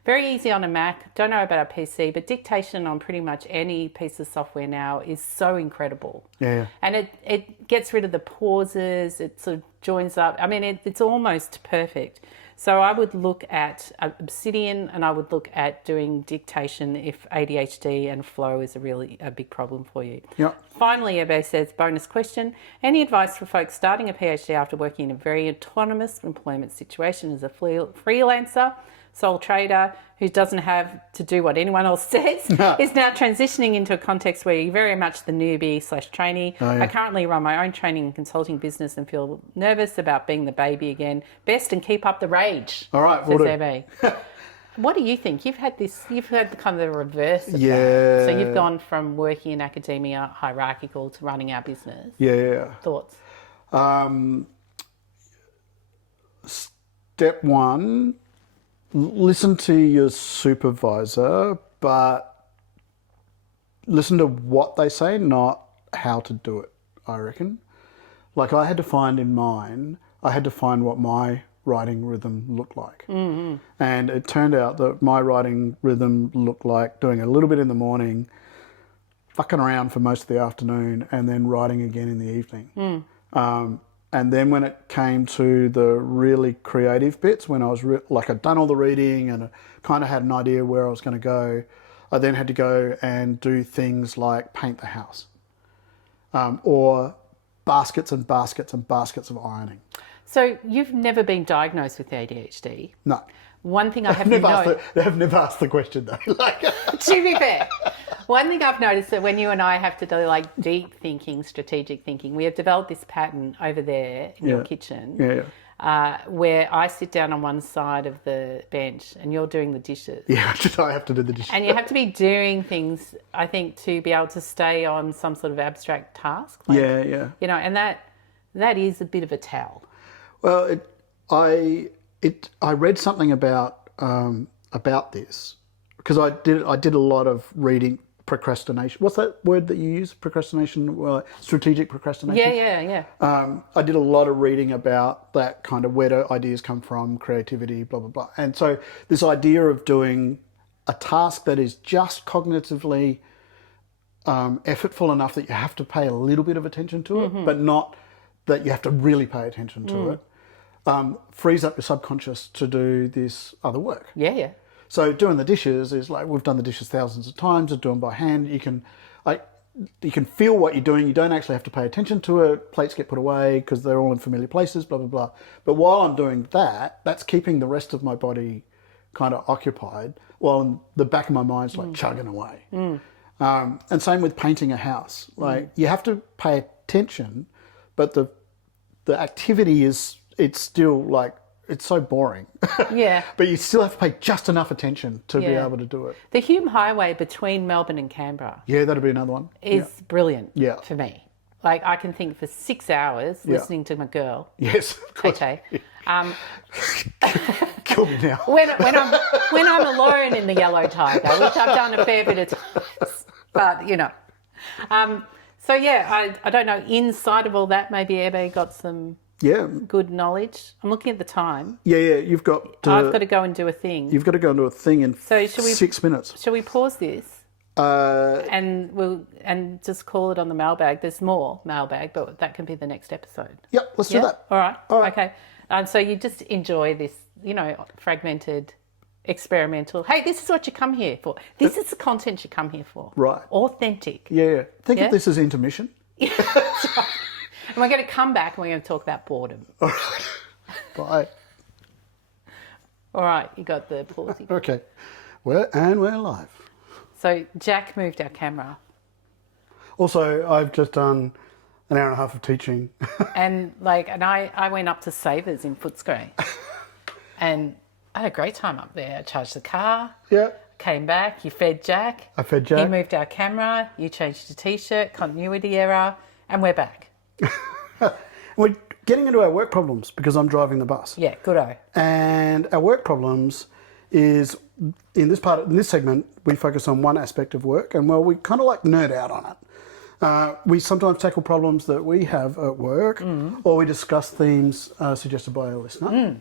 Very easy on a Mac. Don't know about a PC, but dictation on pretty much any piece of software now is so incredible. Yeah. And it gets rid of the pauses. It sort of joins up. I mean, it's almost perfect. So I would look at Obsidian, and I would look at doing dictation if ADHD and flow is a big problem for you. Yep. Finally, Ebe says, bonus question, any advice for folks starting a PhD after working in a very autonomous employment situation as a freelancer, sole trader, who doesn't have to do what anyone else says, is now transitioning into a context where you're very much the newbie/trainee. I currently run my own training and consulting business and feel nervous about being the baby again. Best and keep up the rage. All right, says Ebe. What do you think? You've had the kind of the reverse of that. So you've gone from working in academia, hierarchical, to running our business. Yeah. Thoughts? Step one, listen to your supervisor, but listen to what they say, not how to do it, I reckon. Like, I had to find what my writing rhythm looked like. Mm-hmm. And it turned out that my writing rhythm looked like doing a little bit in the morning, fucking around for most of the afternoon, and then writing again in the evening. And then when it came to the really creative bits, when I was I'd done all the reading and kind of had an idea where I was going to go, I then had to go and do things like paint the house, or baskets and baskets and baskets of ironing. So you've never been diagnosed with ADHD? No. One thing I have I've never asked the question though. To be fair, one thing I've noticed that when you and I have to do like deep thinking, strategic thinking, we have developed this pattern over there in your kitchen, where I sit down on one side of the bench and you're doing the dishes. Yeah, I have to do the dishes. And you have to be doing things, I think, to be able to stay on some sort of abstract task. Yeah. You know, and that is a bit of a tell. Well, I read something about this, because I did a lot of reading. Procrastination. What's that word that you use? Procrastination. Strategic procrastination. Yeah. I did a lot of reading about that kind of, where do ideas come from, creativity, blah blah blah. And so this idea of doing a task that is just cognitively effortful enough that you have to pay a little bit of attention to it, but not that you have to really pay attention to it. frees up your subconscious to do this other work. Yeah, yeah. So doing the dishes is like, we've done the dishes thousands of times, or do them by hand. You can feel what you're doing. You don't actually have to pay attention to it. Plates get put away because they're all in familiar places, blah, blah, blah. But while I'm doing that, that's keeping the rest of my body kind of occupied, while in the back of my mind's like chugging away. And same with painting a house. Like, you have to pay attention, but the activity it's still like, it's so boring. Yeah. But you still have to pay just enough attention to be able to do it. The Hume Highway between Melbourne and Canberra Yeah, that'd be another one. is brilliant Yeah. for me. Like, I can think for 6 hours listening to my girl, Yes. KK. Kill me now. When I'm alone in the Yellow Tiger, which I've done a fair bit of times, but you know. So yeah, I don't know. Inside of all that, maybe Ebbe got some good knowledge. I'm looking at the time. Yeah. You've got. I've got to go and do a thing. You've got to go and do a thing in So should we- 6 minutes. Shall we pause this? And just call it on the mailbag. There's more mailbag, but that can be the next episode. Yep, let's do that. All right. All right. Okay. So you just enjoy this, fragmented, experimental. Hey, this is what you come here for. This is the content you come here for. Right. Authentic. Yeah. Think Yeah? of this as intermission. That's right. And we're going to come back and we're going to talk about boredom. All right. Bye. All right. You got the pause. Okay. We're live. So Jack moved our camera. Also, I've just done an hour and a half of teaching. And I went up to Savers in Footscray. And I had a great time up there. I charged the car. Yeah. Came back. You fed Jack. I fed Jack. He moved our camera. You changed the t-shirt. Continuity error. And we're back. We're getting into our work problems because I'm driving the bus. Yeah, good-o. And our work problems is, in this segment, we focus on one aspect of work, and we kind of like nerd out on it. We sometimes tackle problems that we have at work, or we discuss themes suggested by a listener.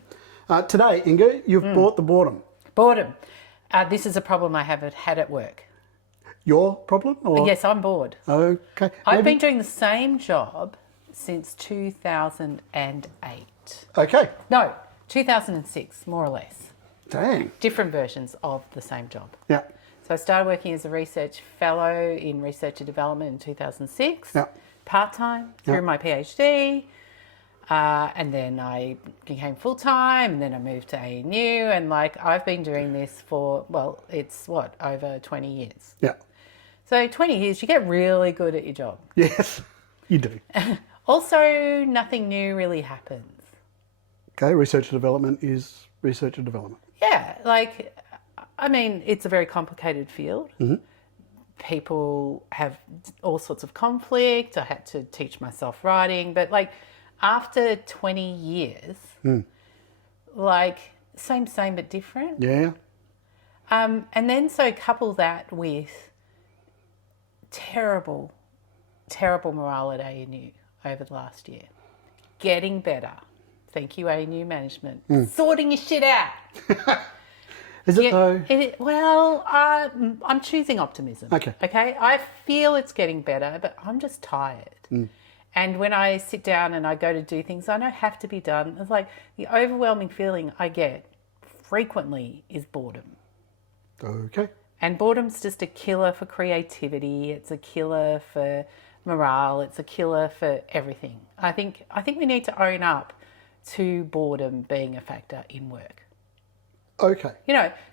Today, Inga, you've brought the boredom. Boredom. This is a problem I have had at work. Your problem? Or? Yes, I'm bored. Okay. I've been doing the same job since 2008. Okay. No, 2006, more or less. Dang. Different versions of the same job. Yeah. So I started working as a research fellow in research and development in 2006, part-time through my PhD, and then I became full-time, and then I moved to ANU, and I've been doing this for, it's over 20 years. Yeah. So 20 years, you get really good at your job. Yes, you do. Also, nothing new really happens. Okay, research and development is research and development. Yeah, it's a very complicated field. Mm-hmm. People have all sorts of conflict. I had to teach myself writing. But, after 20 years, same but different. Yeah. And then so couple that with terrible morale at ANU over the last year. Getting better. Thank you, ANU management. Sorting your shit out. Is it though? I'm choosing optimism. Okay. Okay. I feel it's getting better, but I'm just tired. And when I sit down and I go to do things I know have to be done, it's like the overwhelming feeling I get frequently is boredom. Okay. And boredom's just a killer for creativity. It's a killer for morale. It's a killer for everything. I think we need to own up to boredom being a factor in work. Okay.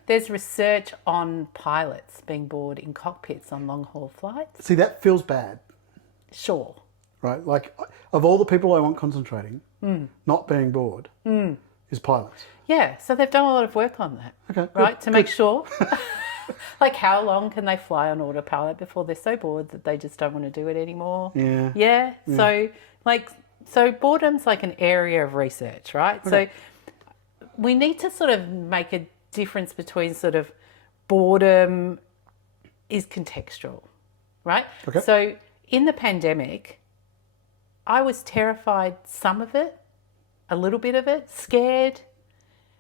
There's research on pilots being bored in cockpits on long-haul flights. See, that feels bad. Sure. Right? Of all the people I want concentrating, not being bored, is pilots. Yeah, so they've done a lot of work on that. Okay. Right, to make sure. How long can they fly on autopilot before they're so bored that they just don't want to do it anymore? Yeah. Yeah. So boredom's like an area of research, right? Okay. So we need to sort of make a difference between sort of boredom is contextual, right? Okay. So in the pandemic, I was terrified, some of it, a little bit of it, scared,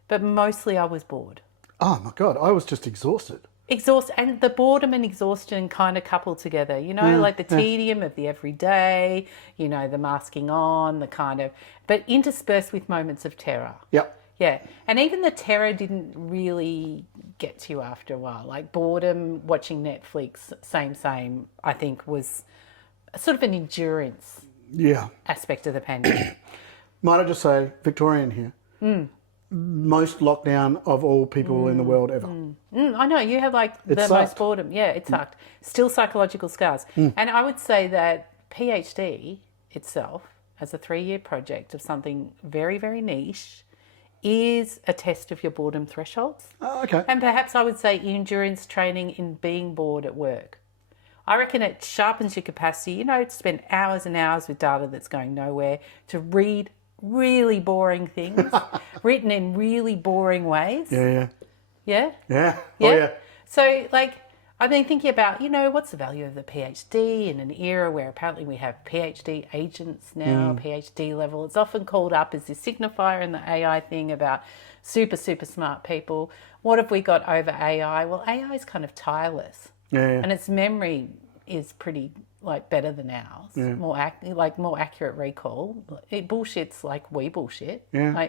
but mostly I was bored. Oh my God, I was just exhausted. And the boredom and exhaustion kind of couple together, like the tedium of the everyday, the masking on, the kind of, but interspersed with moments of terror. Yep. Yeah. And even the terror didn't really get to you after a while. Like boredom, watching Netflix, same, I think was sort of an endurance aspect of the pandemic. Might I just say, Victorian here, most lockdown of all people in the world ever. I know, you have like the sucked. most boredom. Yeah, it sucked. Still psychological scars. And I would say that PhD itself, as a 3-year project of something very, very niche, is a test of your boredom thresholds. Oh, okay. And perhaps I would say endurance training in being bored at work. I reckon it sharpens your capacity, to spend hours and hours with data that's going nowhere, to read really boring things written in really boring ways. Yeah. Yeah? Yeah. Yeah? Oh, yeah. So, I've been thinking about, what's the value of the PhD in an era where apparently we have PhD agents now, PhD level. It's often called up as this signifier in the AI thing about super, super smart people. What have we got over AI? Well, AI is kind of tireless. Yeah. And its memory is pretty, better than ours. Yeah. More accurate recall. It bullshits like we bullshit. Yeah.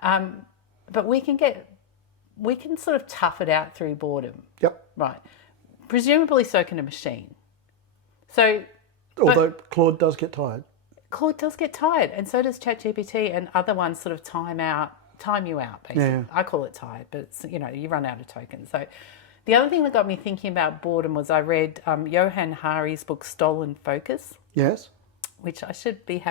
But we can sort of tough it out through boredom. Yep. Right. Presumably so can a machine. So, Although Claude does get tired. Claude does get tired, and so does ChatGPT, and other ones sort of time you out, basically. Yeah. I call it tired, but it's, you run out of tokens. So the other thing that got me thinking about boredom was I read Johann Hari's book Stolen Focus, Yes. which I should be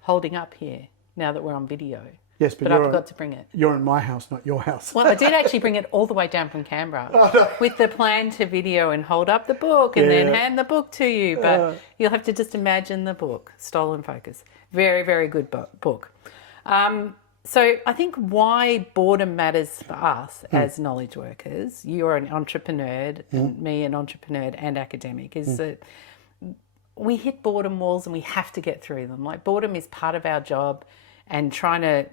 holding up here now that we're on video. Yes, But I forgot to bring it. You're in my house, not your house. Well, I did actually bring it all the way down from Canberra with the plan to video and hold up the book and then hand the book to you. But you'll have to just imagine the book, Stolen Focus. Very, very good book. So I think why boredom matters for us as knowledge workers, you're an entrepreneur and me an entrepreneur and academic, is that we hit boredom walls and we have to get through them. Like boredom is part of our job. And trying to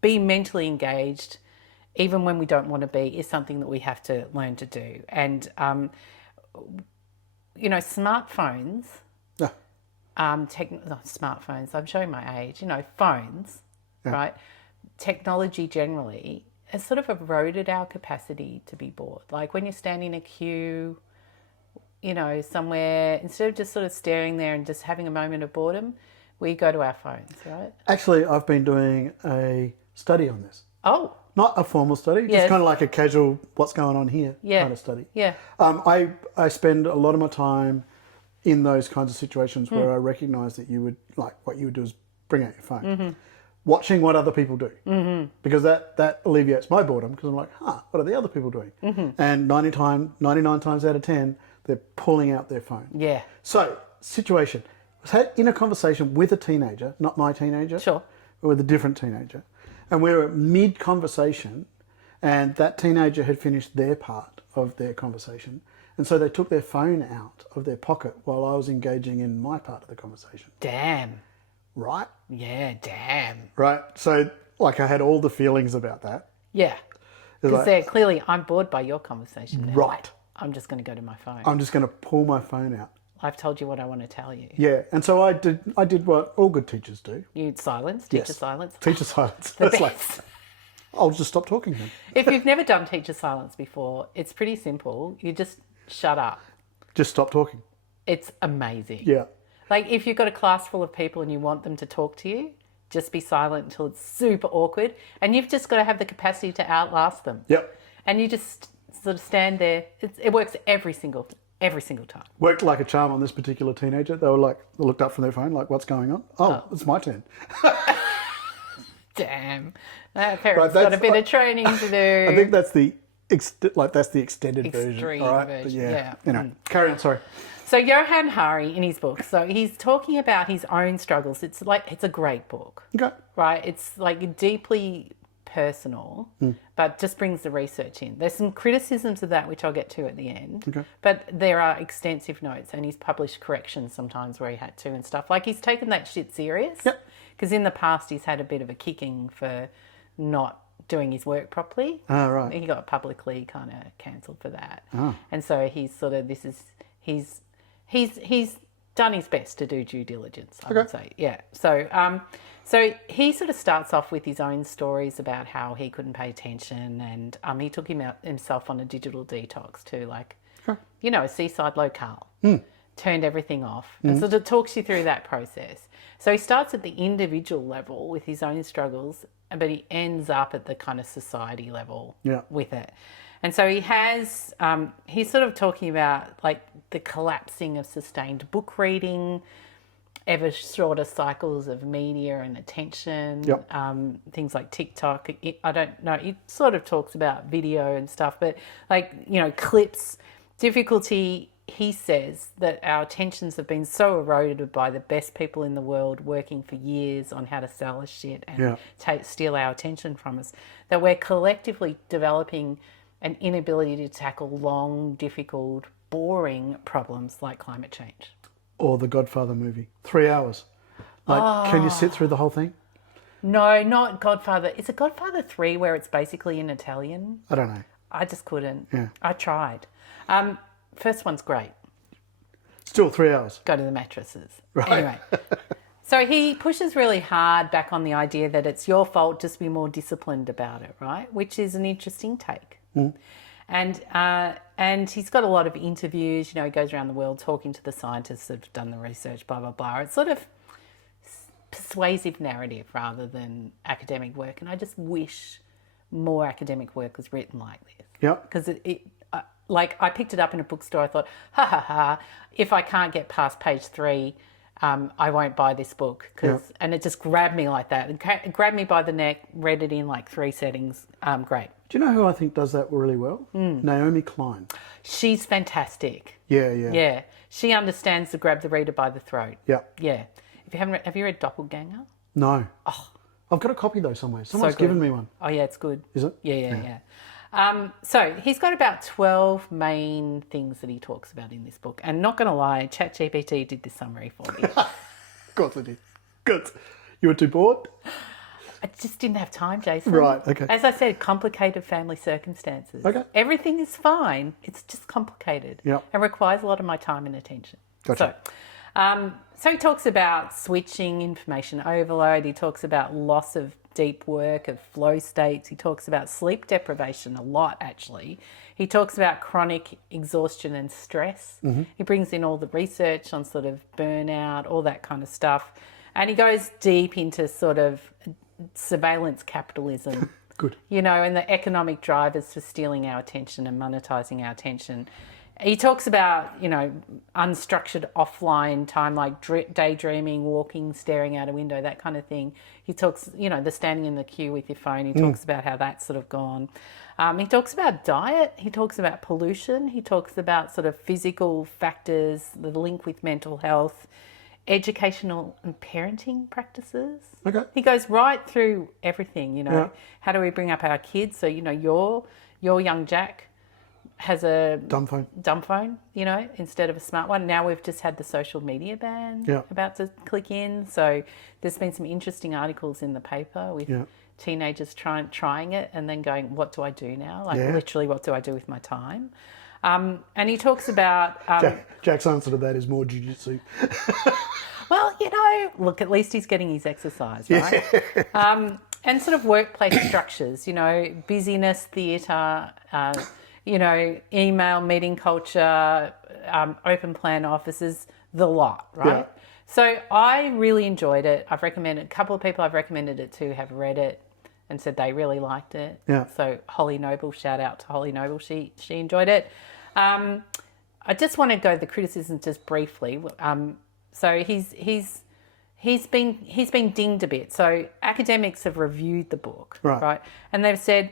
be mentally engaged, even when we don't want to be, is something that we have to learn to do. And, smartphones, smartphones, I'm showing my age, phones, right? Technology generally has sort of eroded our capacity to be bored. Like when you're standing in a queue, somewhere, instead of just sort of staring there and just having a moment of boredom, we go to our phones, right? Actually, I've been doing a study on this. Oh. Not a formal study, just kind of like a casual, what's going on here kind of study. Yeah. I spend a lot of my time in those kinds of situations where I recognise that you would, what you would do is bring out your phone. Watching what other people do. Because that alleviates my boredom, because I'm like, what are the other people doing? And 99 times out of 10, they're pulling out their phone. Yeah. So, situation. I was in a conversation with a teenager, not my teenager. Sure. But with a different teenager. And we were mid-conversation, and that teenager had finished their part of their conversation. And so they took their phone out of their pocket while I was engaging in my part of the conversation. Damn. Right? Yeah, damn. Right? So, I had all the feelings about that. Yeah. Because they're clearly, I'm bored by your conversation now. Right. I'm just going to go to my phone. I'm just going to pull my phone out. I've told you what I want to tell you. Yeah, and so I did what all good teachers do. You'd silence, teacher silence. Teacher silence. The That's best. I'll just stop talking then. If you've never done teacher silence before, it's pretty simple. You just shut up. Just stop talking. It's amazing. Yeah. Like if you've got a class full of people and you want them to talk to you, just be silent until it's super awkward. And you've just got to have the capacity to outlast them. Yep. And you just sort of stand there. It works every single time. Worked like a charm on this particular teenager. They looked up from their phone, what's going on? Oh, it's my turn. Damn. That parent's got a bit of training to do. I think that's the extended version. Extreme All right? version, But yeah. Carry on, sorry. So Johann Hari in his book, so he's talking about his own struggles. It's a great book. Okay. Right? It's deeply personal, but just brings the research in. There's some criticisms of that, which I'll get to at the end. Okay. But there are extensive notes, and he's published corrections sometimes where he had to and stuff. Like, he's taken that shit serious. Yep. Because in the past, he's had a bit of a kicking for not doing his work properly. Ah, right. He got publicly kind of cancelled for that. Oh. And so he's sort of, he's done his best to do due diligence, I would say. Yeah. So, so he sort of starts off with his own stories about how he couldn't pay attention, and he took himself on a digital detox too, like, you know, a seaside locale. Turned everything off, and sort of talks you through that process. So he starts at the individual level with his own struggles, but he ends up at the kind of society level with it. And so he has, he's sort of talking about like the collapsing of sustained book reading, ever shorter cycles of media and attention, things like TikTok. I don't know, it sort of talks about video and stuff, but like, you know, clips, difficulty. He says that our attentions have been so eroded by the best people in the world working for years on how to sell us shit and steal our attention from us, that we're collectively developing an inability to tackle long, difficult, boring problems like climate change. Or the Godfather movie. 3 hours. Like, can you sit through the whole thing? No, not Godfather. Is it Godfather 3 where it's basically in Italian? I don't know. I just couldn't. Yeah. I tried. First one's great. Still 3 hours. Go to the mattresses. Right. Anyway. So he pushes really hard back on the idea that it's your fault, just be more disciplined about it, right? Which is an interesting take. And he's got a lot of interviews, you know, he goes around the world talking to the scientists that have done the research, blah, blah, blah. It's sort of persuasive narrative rather than academic work. And I just wish more academic work was written like this. Yeah. Because like I picked it up in a bookstore. I thought, ha ha ha, if I can't get past page 3, I won't buy this book. And it just grabbed me like that. It grabbed me by the neck, read it in like 3 settings. Great. Do you know who I think does that really well? Naomi Klein. She's fantastic. Yeah. She understands to grab the reader by the throat. Yeah. If you haven't, have you read Doppelganger? No. Oh. I've got a copy though somewhere. Someone's given me one. Oh yeah, it's good. Is it? Yeah. So he's got about 12 main things that he talks about in this book. And not going to lie, ChatGPT did this summary for me. Of course it did. Good. You were too bored? I just didn't have time, Jason. Right, okay. As I said, complicated family circumstances. Okay. Everything is fine. It's just complicated. Yep. And requires a lot of my time and attention. Gotcha. So he talks about switching, information overload. He talks about loss of deep work, of flow states. He talks about sleep deprivation a lot, actually. He talks about chronic exhaustion and stress. He brings in all the research on sort of burnout, all that kind of stuff. And he goes deep into sort of surveillance capitalism. Good. You know, and the economic drivers for stealing our attention and monetizing our attention. He talks about, you know, unstructured offline time like daydreaming, walking, staring out a window, that kind of thing. He talks, you know, the standing in the queue with your phone. He talks about how that's sort of gone. He talks about diet. He talks about pollution. He talks about sort of physical factors, the link with mental health, educational and parenting practices. Okay. He goes right through everything, you know. Yeah. How do we bring up our kids? So, you know, your young Jack has a dumb phone, you know, instead of a smart one. Now we've just had the social media ban about to click in. So there's been some interesting articles in the paper with teenagers trying it and then going, what do I do now? Like literally, what do I do with my time? And he talks about... Jack's answer to that is more jiu-jitsu. Well, you know, look, at least he's getting his exercise, right? And sort of workplace structures, you know, busyness, theatre, you know, email, meeting culture, open plan offices, the lot, right? Yeah. So I really enjoyed it. I've recommended, a couple of people I've recommended it to have read it and said they really liked it. Yeah. So Holly Noble, shout out to Holly Noble, she enjoyed it. I just want to go to the criticisms just briefly. So he's been dinged a bit. So academics have reviewed the book, right? And they've said,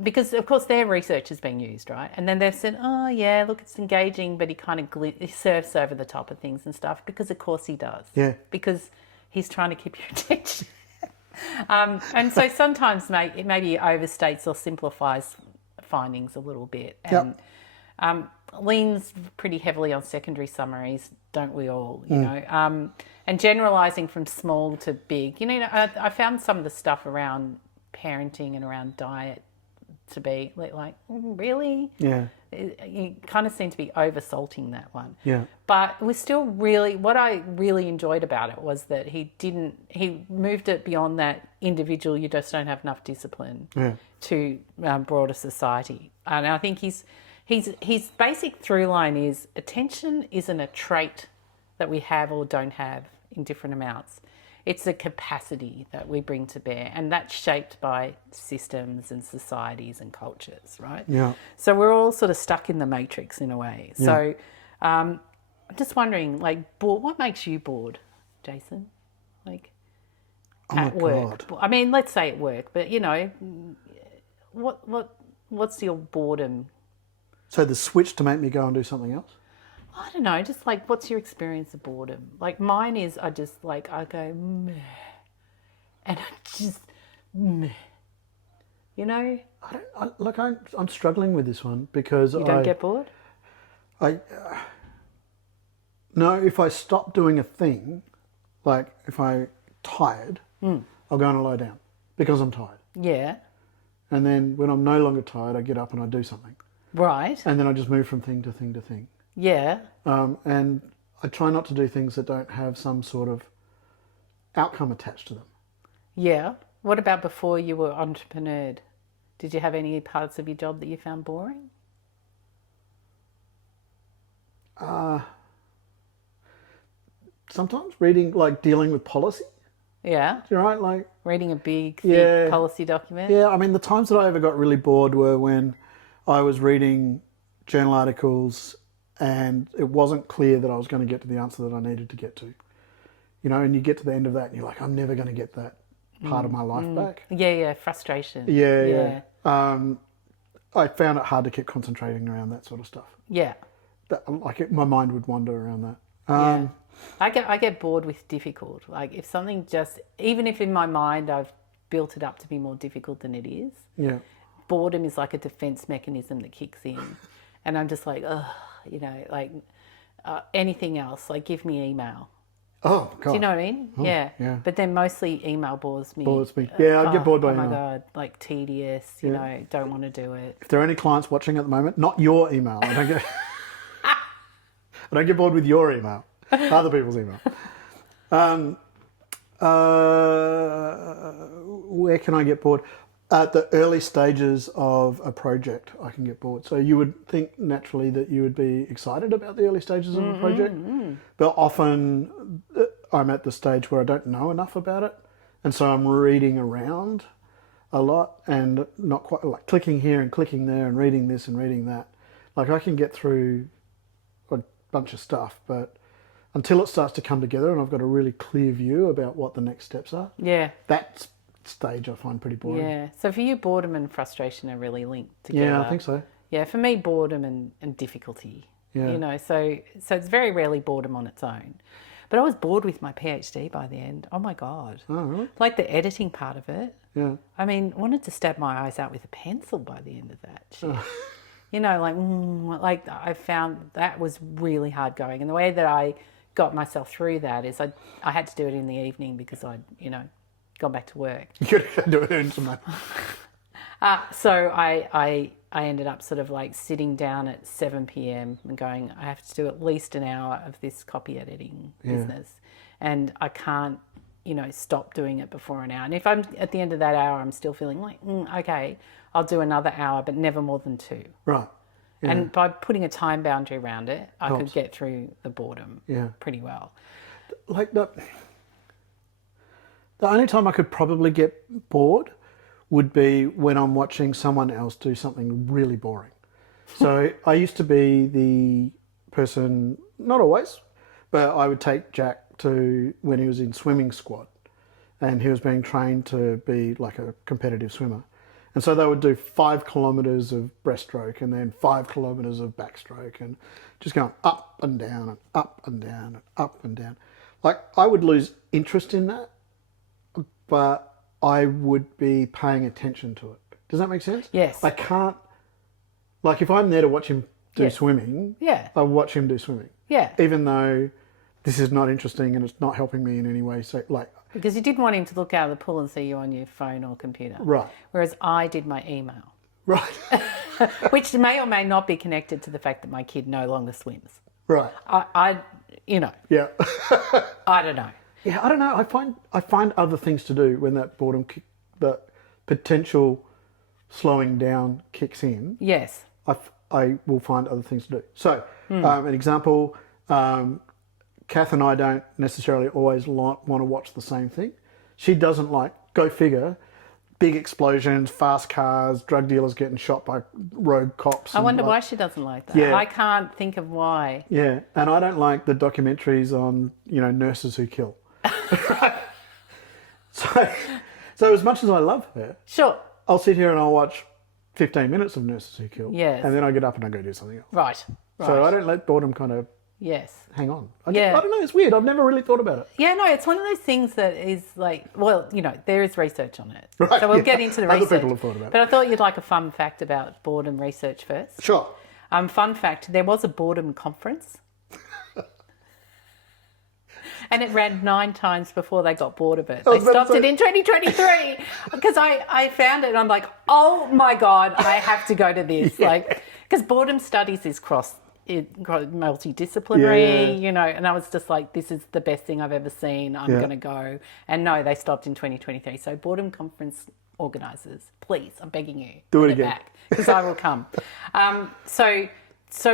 because of course their research is being used, right? And then they've said, oh yeah, look, it's engaging, but he kind of he surfs over the top of things and stuff, because of course he does. Yeah. Because he's trying to keep your attention. And so sometimes maybe he overstates or simplifies findings a little bit, and leans pretty heavily on secondary summaries, don't we all? You know, and generalising from small to big. You know, I found some of the stuff around parenting and around diet to be like, really? Yeah. You kind of seem to be over-salting that one. Yeah. But it was still really, what I really enjoyed about it was that he moved it beyond that individual, you just don't have enough discipline, to broader society. And I think his basic through line is attention isn't a trait that we have or don't have in different amounts. It's a capacity that we bring to bear, and that's shaped by systems and societies and cultures, right? Yeah. So we're all sort of stuck in the matrix in a way. Yeah. So I'm just wondering, like, what makes you bored, Jason? Like, at work? God. I mean, let's say at work, but, you know, what's your boredom? So the switch to make me go and do something else? I don't know, just like, what's your experience of boredom? Like, mine is, I go, meh. And I just, meh. You know? I'm struggling with this one because You don't get bored? No, if I stop doing a thing, like if I'm tired, I'll go and lie down because I'm tired. Yeah. And then when I'm no longer tired, I get up and I do something. Right. And then I just move from thing to thing to thing. Yeah. And I try not to do things that don't have some sort of outcome attached to them. Yeah. What about before you were entrepreneured? Did you have any parts of your job that you found boring? Sometimes reading, like dealing with policy. Yeah. Right? Like reading a big, thick policy document. Yeah. I mean, the times that I ever got really bored were when I was reading journal articles and it wasn't clear that I was going to get to the answer that I needed to get to. You know, and you get to the end of that and you're like, I'm never going to get that part of my life back. Yeah, frustration. Yeah. I found it hard to keep concentrating around that sort of stuff. Yeah. My mind would wander around that. I get bored with difficult. Like if something even if in my mind I've built it up to be more difficult than it is. Yeah. Boredom is like a defense mechanism that kicks in. And I'm just like, ugh, you know, like anything else, like give me email. Oh, God. Do you know what I mean? Oh, yeah. Yeah. But then mostly email bores me. Yeah, I get bored by email. Oh, my God. Like tedious, you know, don't want to do it. If there are any clients watching at the moment, not your email. I don't get bored with your email. Other people's email. Where can I get bored? At the early stages of a project, I can get bored. So you would think naturally that you would be excited about the early stages of a project. But often I'm at the stage where I don't know enough about it. And so I'm reading around a lot and not quite like clicking here and clicking there and reading this and reading that. Like I can get through a bunch of stuff, but until it starts to come together and I've got a really clear view about what the next steps are. Yeah. That stage I find pretty boring. Yeah. So for you, boredom and frustration are really linked together. Yeah, I think so. Yeah, for me, boredom and difficulty. Yeah. You know, so it's very rarely boredom on its own. But I was bored with my PhD by the end. Oh my God. Oh, really? Like the editing part of it. Yeah. I mean, wanted to stab my eyes out with a pencil by the end of that shit. You know, like I found that was really hard going. And the way that I got myself through that is I had to do it in the evening because I'd, you know, gone back to work. You got to do it in some money. So I ended up sort of like sitting down at 7 p.m. and going, I have to do at least an hour of this copy editing business. And I can't, you know, stop doing it before an hour. And if I'm at the end of that hour, I'm still feeling like, okay, I'll do another hour, but never more than 2. Right. Yeah. And by putting a time boundary around it, I could get through the boredom pretty well. Like the only time I could probably get bored would be when I'm watching someone else do something really boring. So I used to be the person, not always, but I would take Jack to when he was in swimming squad and he was being trained to be like a competitive swimmer. And so they would do 5 kilometres of breaststroke and then 5 kilometres of backstroke and just going up and down and up and down and up and down. Like I would lose interest in that, but I would be paying attention to it. Does that make sense? Yes. I can't, like if I'm there to watch him do swimming, I watch him do swimming. Yeah. Even though this is not interesting and it's not helping me in any way. So like Because you didn't want him to look out of the pool and see you on your phone or computer. Right. Whereas I did my email. Right. Which may or may not be connected to the fact that my kid no longer swims. Right. I Yeah. I don't know. Yeah, I don't know. I find other things to do when that boredom, the potential slowing down kicks in. Yes. I will find other things to do. So, an example, Kath and I don't necessarily always want to watch the same thing. She doesn't like, go figure, big explosions, fast cars, drug dealers getting shot by rogue cops. I wonder why she doesn't like that. Yeah. I can't think of why. Yeah, and I don't like the documentaries on, nurses who kill. So as much as I love her, Sure. I'll sit here and I'll watch 15 minutes of Nurses Who Kill. Yes. And then I get up and I go do something else. Right. So I don't let boredom kind of Yes. hang on. I Yeah. don't know, it's weird. I've never really thought about it. Yeah, no, it's one of those things that is like, well, there is research on it. Right, So we'll yeah. get into the Other research. people have thought about it. But I thought you'd like a fun fact about boredom research first. Sure. Fun fact, there was a boredom conference. And it ran 9 times before they got bored of it. They stopped it in 2023 because I found it and I'm like, oh my God, I have to go to this. Yeah. Because boredom studies is multidisciplinary, Yeah. and I was just like, this is the best thing I've ever seen. I'm going to go. And no, they stopped in 2023. So boredom conference organisers, please, I'm begging you. Do it bring again. back because I will come. So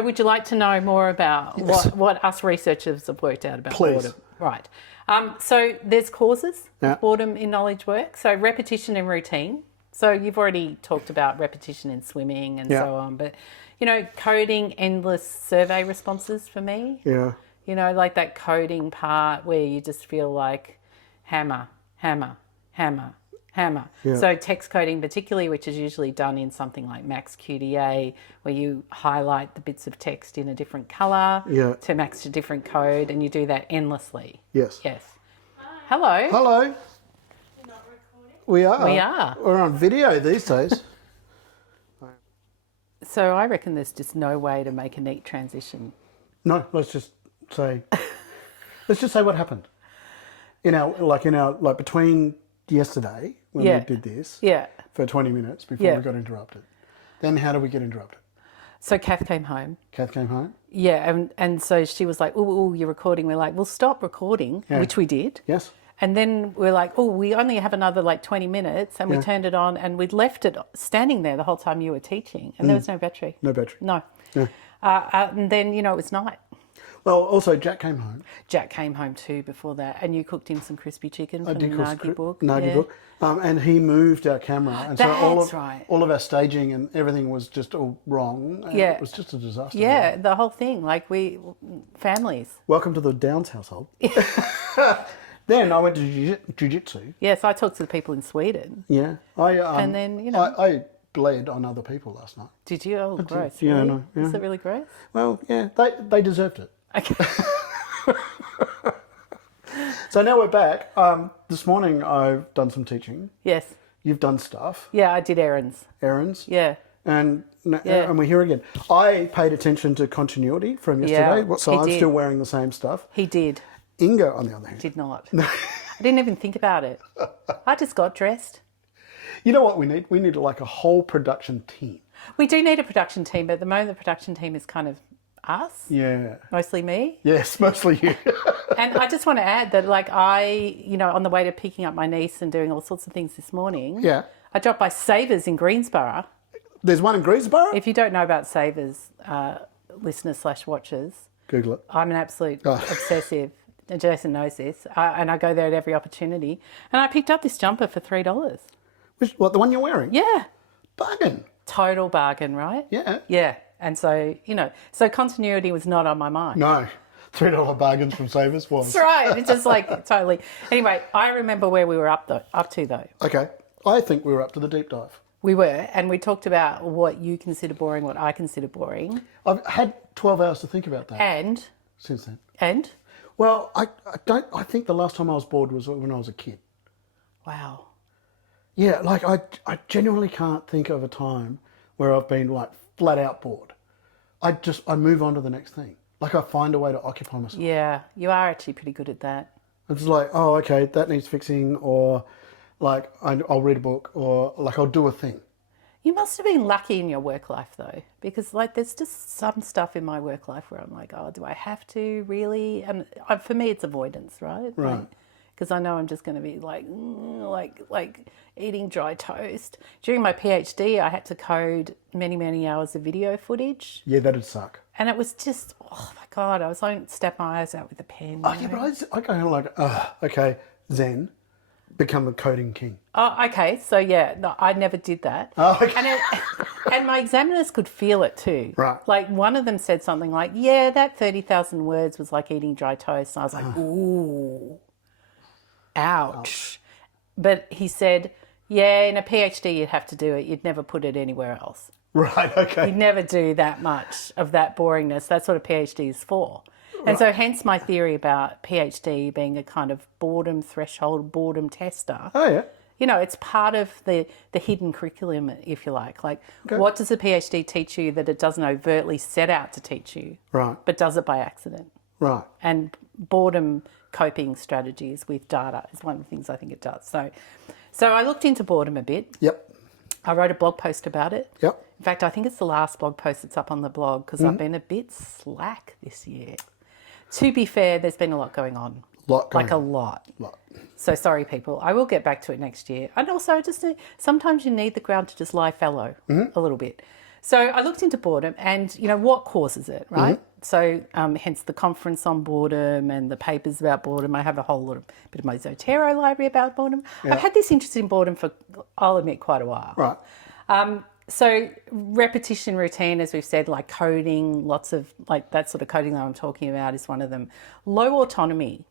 would you like to know more about what us researchers have worked out about Please. boredom? Right. So there's causes Yeah. of boredom in knowledge work. So repetition and routine. So you've already talked about repetition in swimming and so on. But, coding endless survey responses for me. Yeah. Like that coding part where you just feel like hammer, hammer, hammer, hammer. Yeah. So text coding particularly, which is usually done in something like Max QDA, where you highlight the bits of text in a different colour to match a different code, and you do that endlessly. Yes. Yes. Hello. Hello. You're not recording? We are. We are. We're on video these days. So I reckon there's just no way to make a neat transition. No, let's just say what happened. Between yesterday when we did this Yeah. for 20 minutes before we got interrupted. Then how did we get interrupted? So Kath came home. Kath came home? Yeah, and so she was like, oh, you're recording. We're like, well, stop recording, which we did. Yes. And then we're like, oh, we only have another 20 minutes. And we turned it on and we'd left it standing there the whole time you were teaching. And there was no battery. No battery. No. Yeah. And then, it was night. Well, also Jack came home. Jack came home too before that. And you cooked him some crispy chicken from the Nagi book. Nagi book. And he moved our camera. And so all of our staging and everything was just all wrong. And it was just a disaster. Yeah, really. the whole thing. Like families. Welcome to the Downs household. Then I went to jiu-jitsu. Yes, I talked to the people in Sweden. Yeah. And then, I bled on other people last night. Did you? Oh, gross. Yeah, really? no, yeah. Is it really gross? Well, yeah, they deserved it. Okay. So now we're back. This morning I've done some teaching. Yes. You've done stuff. Yeah, I did errands. Errands. Yeah. And we're here again. I paid attention to continuity from yesterday, so I'm still wearing the same stuff. He did. Inga, on the other hand, Did not. I didn't even think about it. I just got dressed. You know what we need? We need like a whole production team. We do need a production team, but at the moment the production team is kind of us. Yeah. Mostly me. Yes, mostly you. And I just want to add that on the way to picking up my niece and doing all sorts of things this morning, I dropped by Savers in Greensborough. There's one in Greensborough? If you don't know about Savers, listeners/watchers, Google it. I'm an absolute obsessive. Jason knows this. And I go there at every opportunity. And I picked up this jumper for $3. What, the one you're wearing? Yeah. Bargain. Total bargain, right? Yeah. Yeah. And so, so continuity was not on my mind. No. $3 bargains from Savers was. That's right. It's just like totally. Anyway, I remember where we were up to though. Okay. I think we were up to the deep dive. We were, and we talked about what you consider boring, what I consider boring. I've had 12 hours to think about that. And? Since then. And? Well, I think the last time I was bored was when I was a kid. Wow. Yeah, like I genuinely can't think of a time where I've been like flat out bored. I move on to the next thing. Like I find a way to occupy myself. Yeah, you are actually pretty good at that. It's like, oh, okay, that needs fixing, or like I'll read a book, or like I'll do a thing. You must have been lucky in your work life though, because like there's just some stuff in my work life where I'm like, oh, do I have to really? And for me, it's avoidance, right? Right. Because I know I'm just going to be like eating dry toast. During my PhD, I had to code many hours of video footage. Yeah, that'd suck. And it was just, oh my God, I was like, step my eyes out with a pen. Oh, yeah, but I go like, okay, Zen, become a coding king. Oh, okay. So yeah, no, I never did that. Oh, okay. And my examiners could feel it too. Right. Like one of them said something like, yeah, that 30,000 words was like eating dry toast. And I was like, ooh, ouch. But he said, yeah, in a PhD you'd have to do it. You'd never put it anywhere else. Right, okay. You'd never do that much of that boringness. That's what a PhD is for. And so hence my theory about PhD being a kind of boredom threshold, boredom tester. Oh, yeah. You know, it's part of the hidden curriculum, if you like. Like, what does a PhD teach you that it doesn't overtly set out to teach you, Right. but does it by accident? Right. And boredom coping strategies with data is one of the things I think it does. So I looked into boredom a bit. Yep. I wrote a blog post about it. Yep. In fact, I think it's the last blog post that's up on the blog because I've been a bit slack this year. To be fair, there's been a lot going on. A lot. So sorry, people. I will get back to it next year. And also, sometimes you need the ground to just lie fallow a little bit. So I looked into boredom and, you know, what causes it, right? So hence the conference on boredom and the papers about boredom. I have a whole bit of my Zotero library about boredom. I've had this interest in boredom for, I'll admit, quite a while. Right. So repetition routine, as we've said, like coding, lots of like that sort of coding that I'm talking about is one of them. Low autonomy.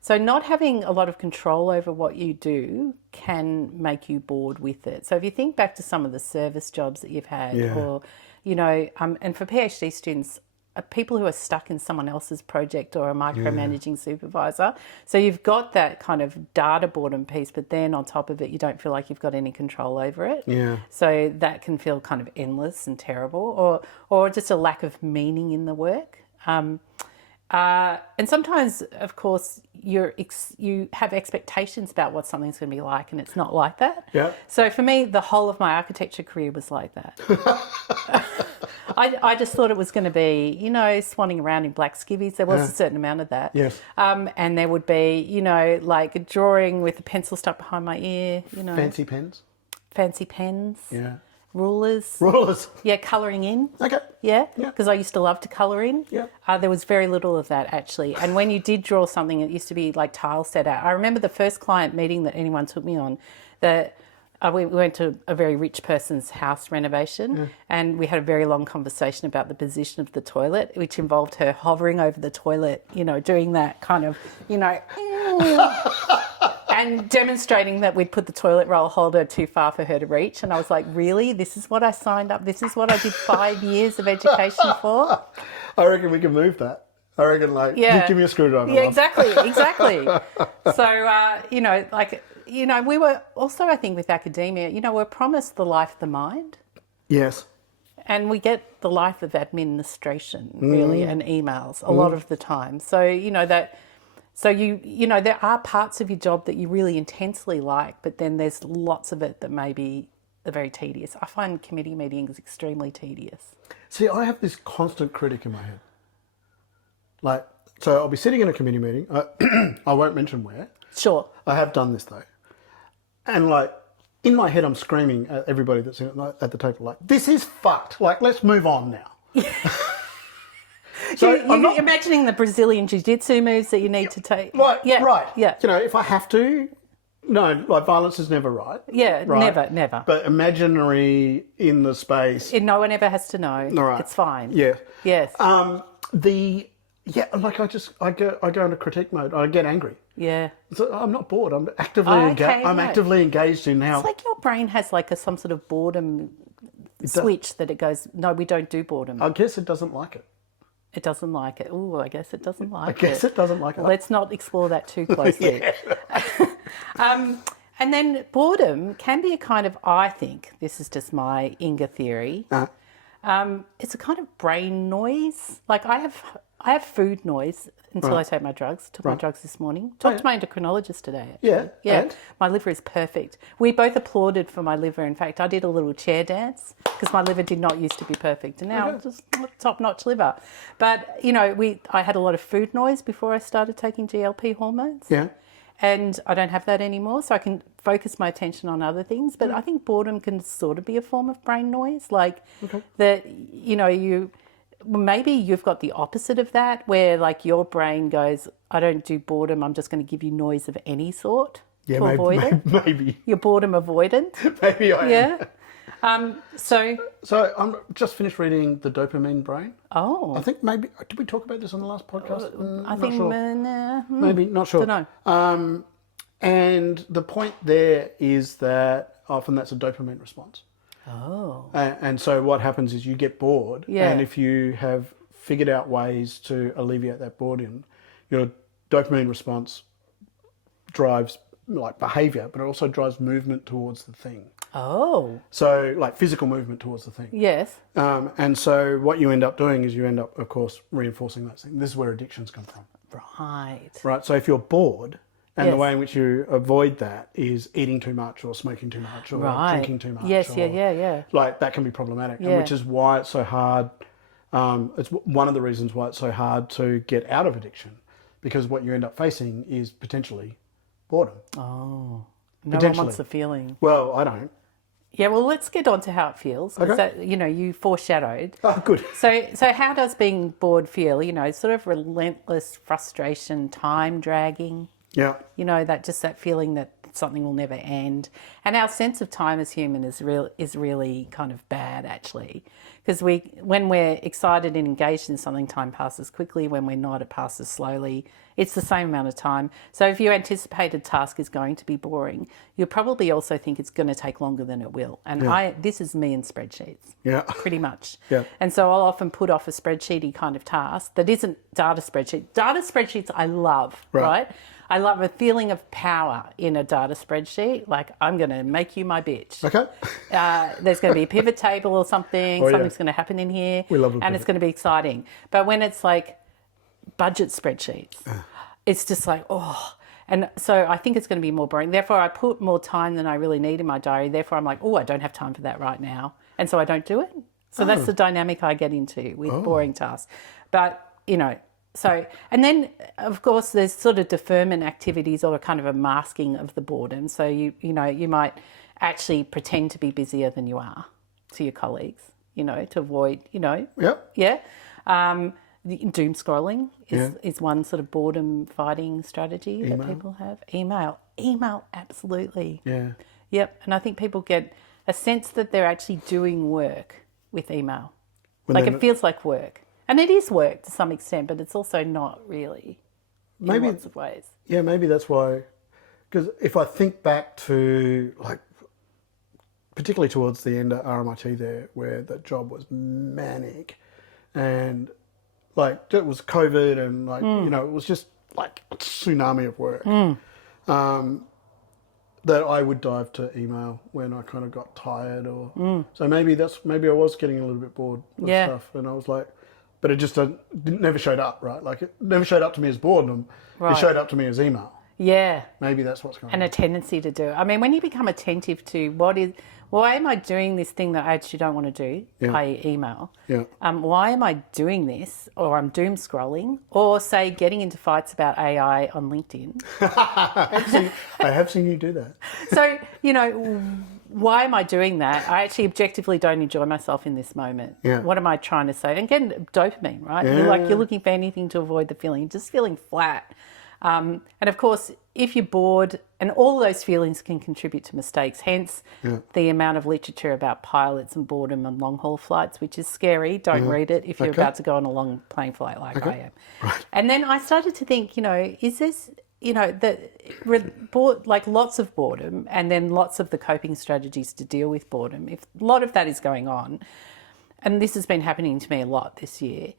So not having a lot of control over what you do can make you bored with it. So if you think back to some of the service jobs that you've had or, you know, and for PhD students, people who are stuck in someone else's project or a micromanaging supervisor. So you've got that kind of data boredom piece, but then on top of it, you don't feel like you've got any control over it. Yeah. So that can feel kind of endless and terrible, or just a lack of meaning in the work. And sometimes, of course, you have expectations about what something's going to be like, and it's not like that. Yeah. So for me, the whole of my architecture career was like that. I just thought it was going to be, you know, swanning around in black skivvies. There was a certain amount of that. Yes. And there would be, you know, like a drawing with a pencil stuck behind my ear, you know. Fancy pens. Fancy pens. Yeah. Rulers. Yeah, colouring in. Okay. Yeah, because I used to love to colour in. Yeah. There was very little of that actually. And when you did draw something, it used to be like tile set out. I remember the first client meeting that anyone took me on, that we went to a very rich person's house renovation and we had a very long conversation about the position of the toilet, which involved her hovering over the toilet, you know, doing that kind of, you know, and demonstrating that we'd put the toilet roll holder too far for her to reach. And I was like, really? This is what I signed up? This is what I did 5 years of education for? I reckon we can move that. I reckon, like, just give me a screwdriver. Yeah, exactly. So, you know, like, you know, we were also, I think, with academia, you know, we're promised the life of the mind. Yes. And we get the life of administration, really, and emails a lot of the time. So, you know, you know, there are parts of your job that you really intensely like, but then there's lots of it that maybe are very tedious. I find committee meetings extremely tedious. See, I have this constant critic in my head. Like, so I'll be sitting in a committee meeting. I won't mention where. Sure. I have done this though. And like, in my head, I'm screaming at everybody that's at the table, like, this is fucked. Like, let's move on now. So you're imagining the Brazilian jiu-jitsu moves that you need to take. Right, Yeah. right. Yeah. You know, if I have to, no, like violence is never right. Yeah, right? never. But imaginary in the space. No one ever has to know. Right. It's fine. Yeah. Yes. Like I go into critique mode. I get angry. Yeah. So I'm not bored. I'm actively actively engaged in how. It's like your brain has like some sort of boredom switch that it goes, no, we don't do boredom. I guess it doesn't like it. It doesn't like it. Oh, I guess it doesn't like it. I guess it doesn't like it. Let's not explore that too closely. And then boredom can be a kind of, I think, this is just my Inga theory, it's a kind of brain noise. Like I have I have food noise until Right. I take my drugs. Took my Right. drugs this morning. Talked yeah. to my endocrinologist today. Actually. Yeah, Yeah. and? My liver is perfect. We both applauded for my liver. In fact, I did a little chair dance because my liver did not used to be perfect, and now it's just top-notch liver. But I had a lot of food noise before I started taking GLP hormones. Yeah. And I don't have that anymore, so I can focus my attention on other things. But I think boredom can sort of be a form of brain noise, like that. Maybe you've got the opposite of that, where like your brain goes, "I don't do boredom. I'm just going to give you noise of any sort to avoid it." Maybe. You're boredom avoidant. Maybe I am. Yeah. So I'm just finished reading The Dopamine Brain. I think maybe, did we talk about this on the last podcast? I Not think sure. Maybe, not sure. Don't know. And the point there is that often that's a dopamine response. Oh. And so what happens is you get bored, Yeah. and if you have figured out ways to alleviate that boredom, your dopamine response drives like behavior, but it also drives movement towards the thing. Oh. So like physical movement towards the thing. Yes. And so what you end up doing is you end up, of course, reinforcing those things. This is where addictions come from. Right. Right. So if you're bored, and the Yes. way in which you avoid that is eating too much or smoking too much or Right. drinking too much. Yes. or, Yeah. Like that can be problematic, and Yeah. which is why it's so hard. It's one of the reasons why it's so hard to get out of addiction, because what you end up facing is potentially boredom. Oh. No one Potentially. wants the feeling. Well, I don't. Yeah, well, let's get on to how it feels. 'Cause Okay. that, you foreshadowed. Oh, good. So how does being bored feel? Sort of relentless frustration, time dragging. Yeah. That feeling that something will never end. And our sense of time as human is really kind of bad, actually, because when we're excited and engaged in something, time passes quickly. When we're not, it passes slowly. It's the same amount of time. So if you anticipate a task is going to be boring, you'll probably also think it's going to take longer than it will. And this is me in spreadsheets. Yeah. Pretty much. Yeah. And so I'll often put off a spreadsheety kind of task that isn't data spreadsheet. Data spreadsheets I love, right? I love a feeling of power in a data spreadsheet. Like, I'm going to make you my bitch. Okay. There's going to be a pivot table or something. yeah. Something's going to happen in here. We love a And pivot. it's going to be exciting. But when it's like budget spreadsheets, it's just like, oh. And so I think it's going to be more boring. Therefore, I put more time than I really need in my diary. Therefore, I'm like, oh, I don't have time for that right now. And so I don't do it. So that's the dynamic I get into with boring tasks. But, so, and then of course there's sort of deferment activities or kind of a masking of the boredom. So you might actually pretend to be busier than you are to your colleagues, to avoid, Yep. yeah. Doom scrolling is one sort of boredom fighting strategy that people have. Email, absolutely. Yeah. Yep. And I think people get a sense that they're actually doing work with email. When It feels like work. And it is work to some extent, but it's also not really in lots of ways. Yeah, maybe that's why. Because if I think back to, like, particularly towards the end of RMIT there, where the job was manic, and, like, it was COVID and, like, it was just, like, a tsunami of work. That I would dive to email when I kind of got tired or... So maybe I was getting a little bit bored of stuff, and I was like... But it just never showed up, right? Like, it never showed up to me as boredom. It showed up to me as email. Yeah. Maybe that's what's going on. And a tendency to do it. I mean, when you become attentive to why am I doing this thing that I actually don't want to do, i.e. email? Yeah. Why am I doing this? Or I'm doom scrolling? Or, say, getting into fights about AI on LinkedIn? I have seen you do that. So, why am I doing that? I actually objectively don't enjoy myself in this moment. Yeah. What am I trying to say? And again, dopamine, right? Yeah. You're looking for anything to avoid the feeling, just feeling flat. And of course, if you're bored, and all those feelings can contribute to mistakes, hence the amount of literature about pilots and boredom on long haul flights, which is scary. Don't read it if you're about to go on a long plane flight like I am. Right. And then I started to think, is this, like lots of boredom and then lots of the coping strategies to deal with boredom, if a lot of that is going on, and this has been happening to me a lot this year,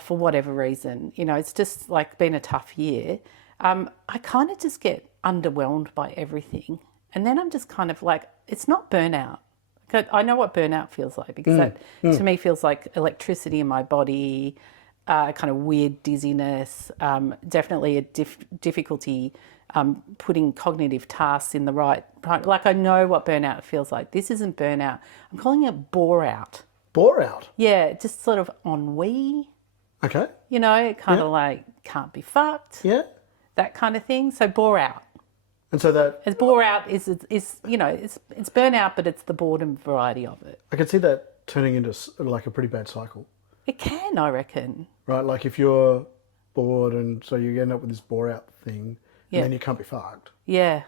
for whatever reason, it's just like been a tough year. I kind of just get underwhelmed by everything. And then I'm just kind of like, it's not burnout. I know what burnout feels like, because that to me feels like electricity in my body. kind of weird dizziness, definitely a difficulty putting cognitive tasks in the right. Like I know what burnout feels like. This isn't burnout. I'm calling it bore out. Bore out. Yeah, just sort of ennui. Okay. You know, kind of like can't be fucked. Yeah. That kind of thing. So bore out. And so that As bore out is you know, it's burnout, but it's the boredom variety of it. I can see that turning into like a pretty bad cycle, It can, I reckon. right? Like if you're bored and so you end up with this bore out thing, Yeah. and then you can't be fucked. Yeah.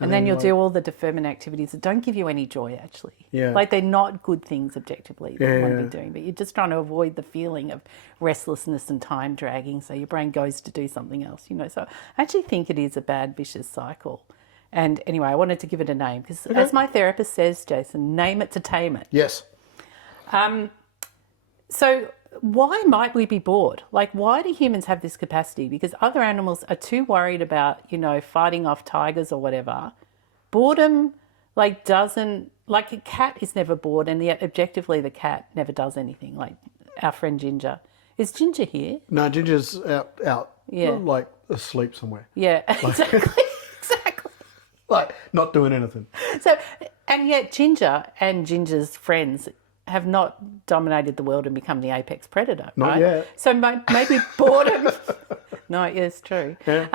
And then then, you'll like- do all the deferment activities that don't give you any joy, actually. Yeah. Like they're not good things objectively that you want to Yeah. be doing, but you're just trying to avoid the feeling of restlessness and time dragging, so your brain goes to do something else, you know. So I actually think it is a bad, vicious cycle. And anyway, I wanted to give it a name because, as my therapist says, Jason, name it to tame it. Yes. So why might we be bored? Like, why do humans have this capacity? Because other animals are too worried about, you know, fighting off tigers or whatever. Boredom, like, doesn't, like a cat is never bored, and yet objectively the cat never does anything. Like our friend Ginger. Is Ginger here? No, Ginger's out. Yeah. Like asleep somewhere. Yeah, exactly. Exactly. Like not doing anything. So, and yet Ginger and Ginger's friends have not dominated the world and become the apex predator, Not right? yet. So maybe boredom. No, yeah, it's true. Yeah.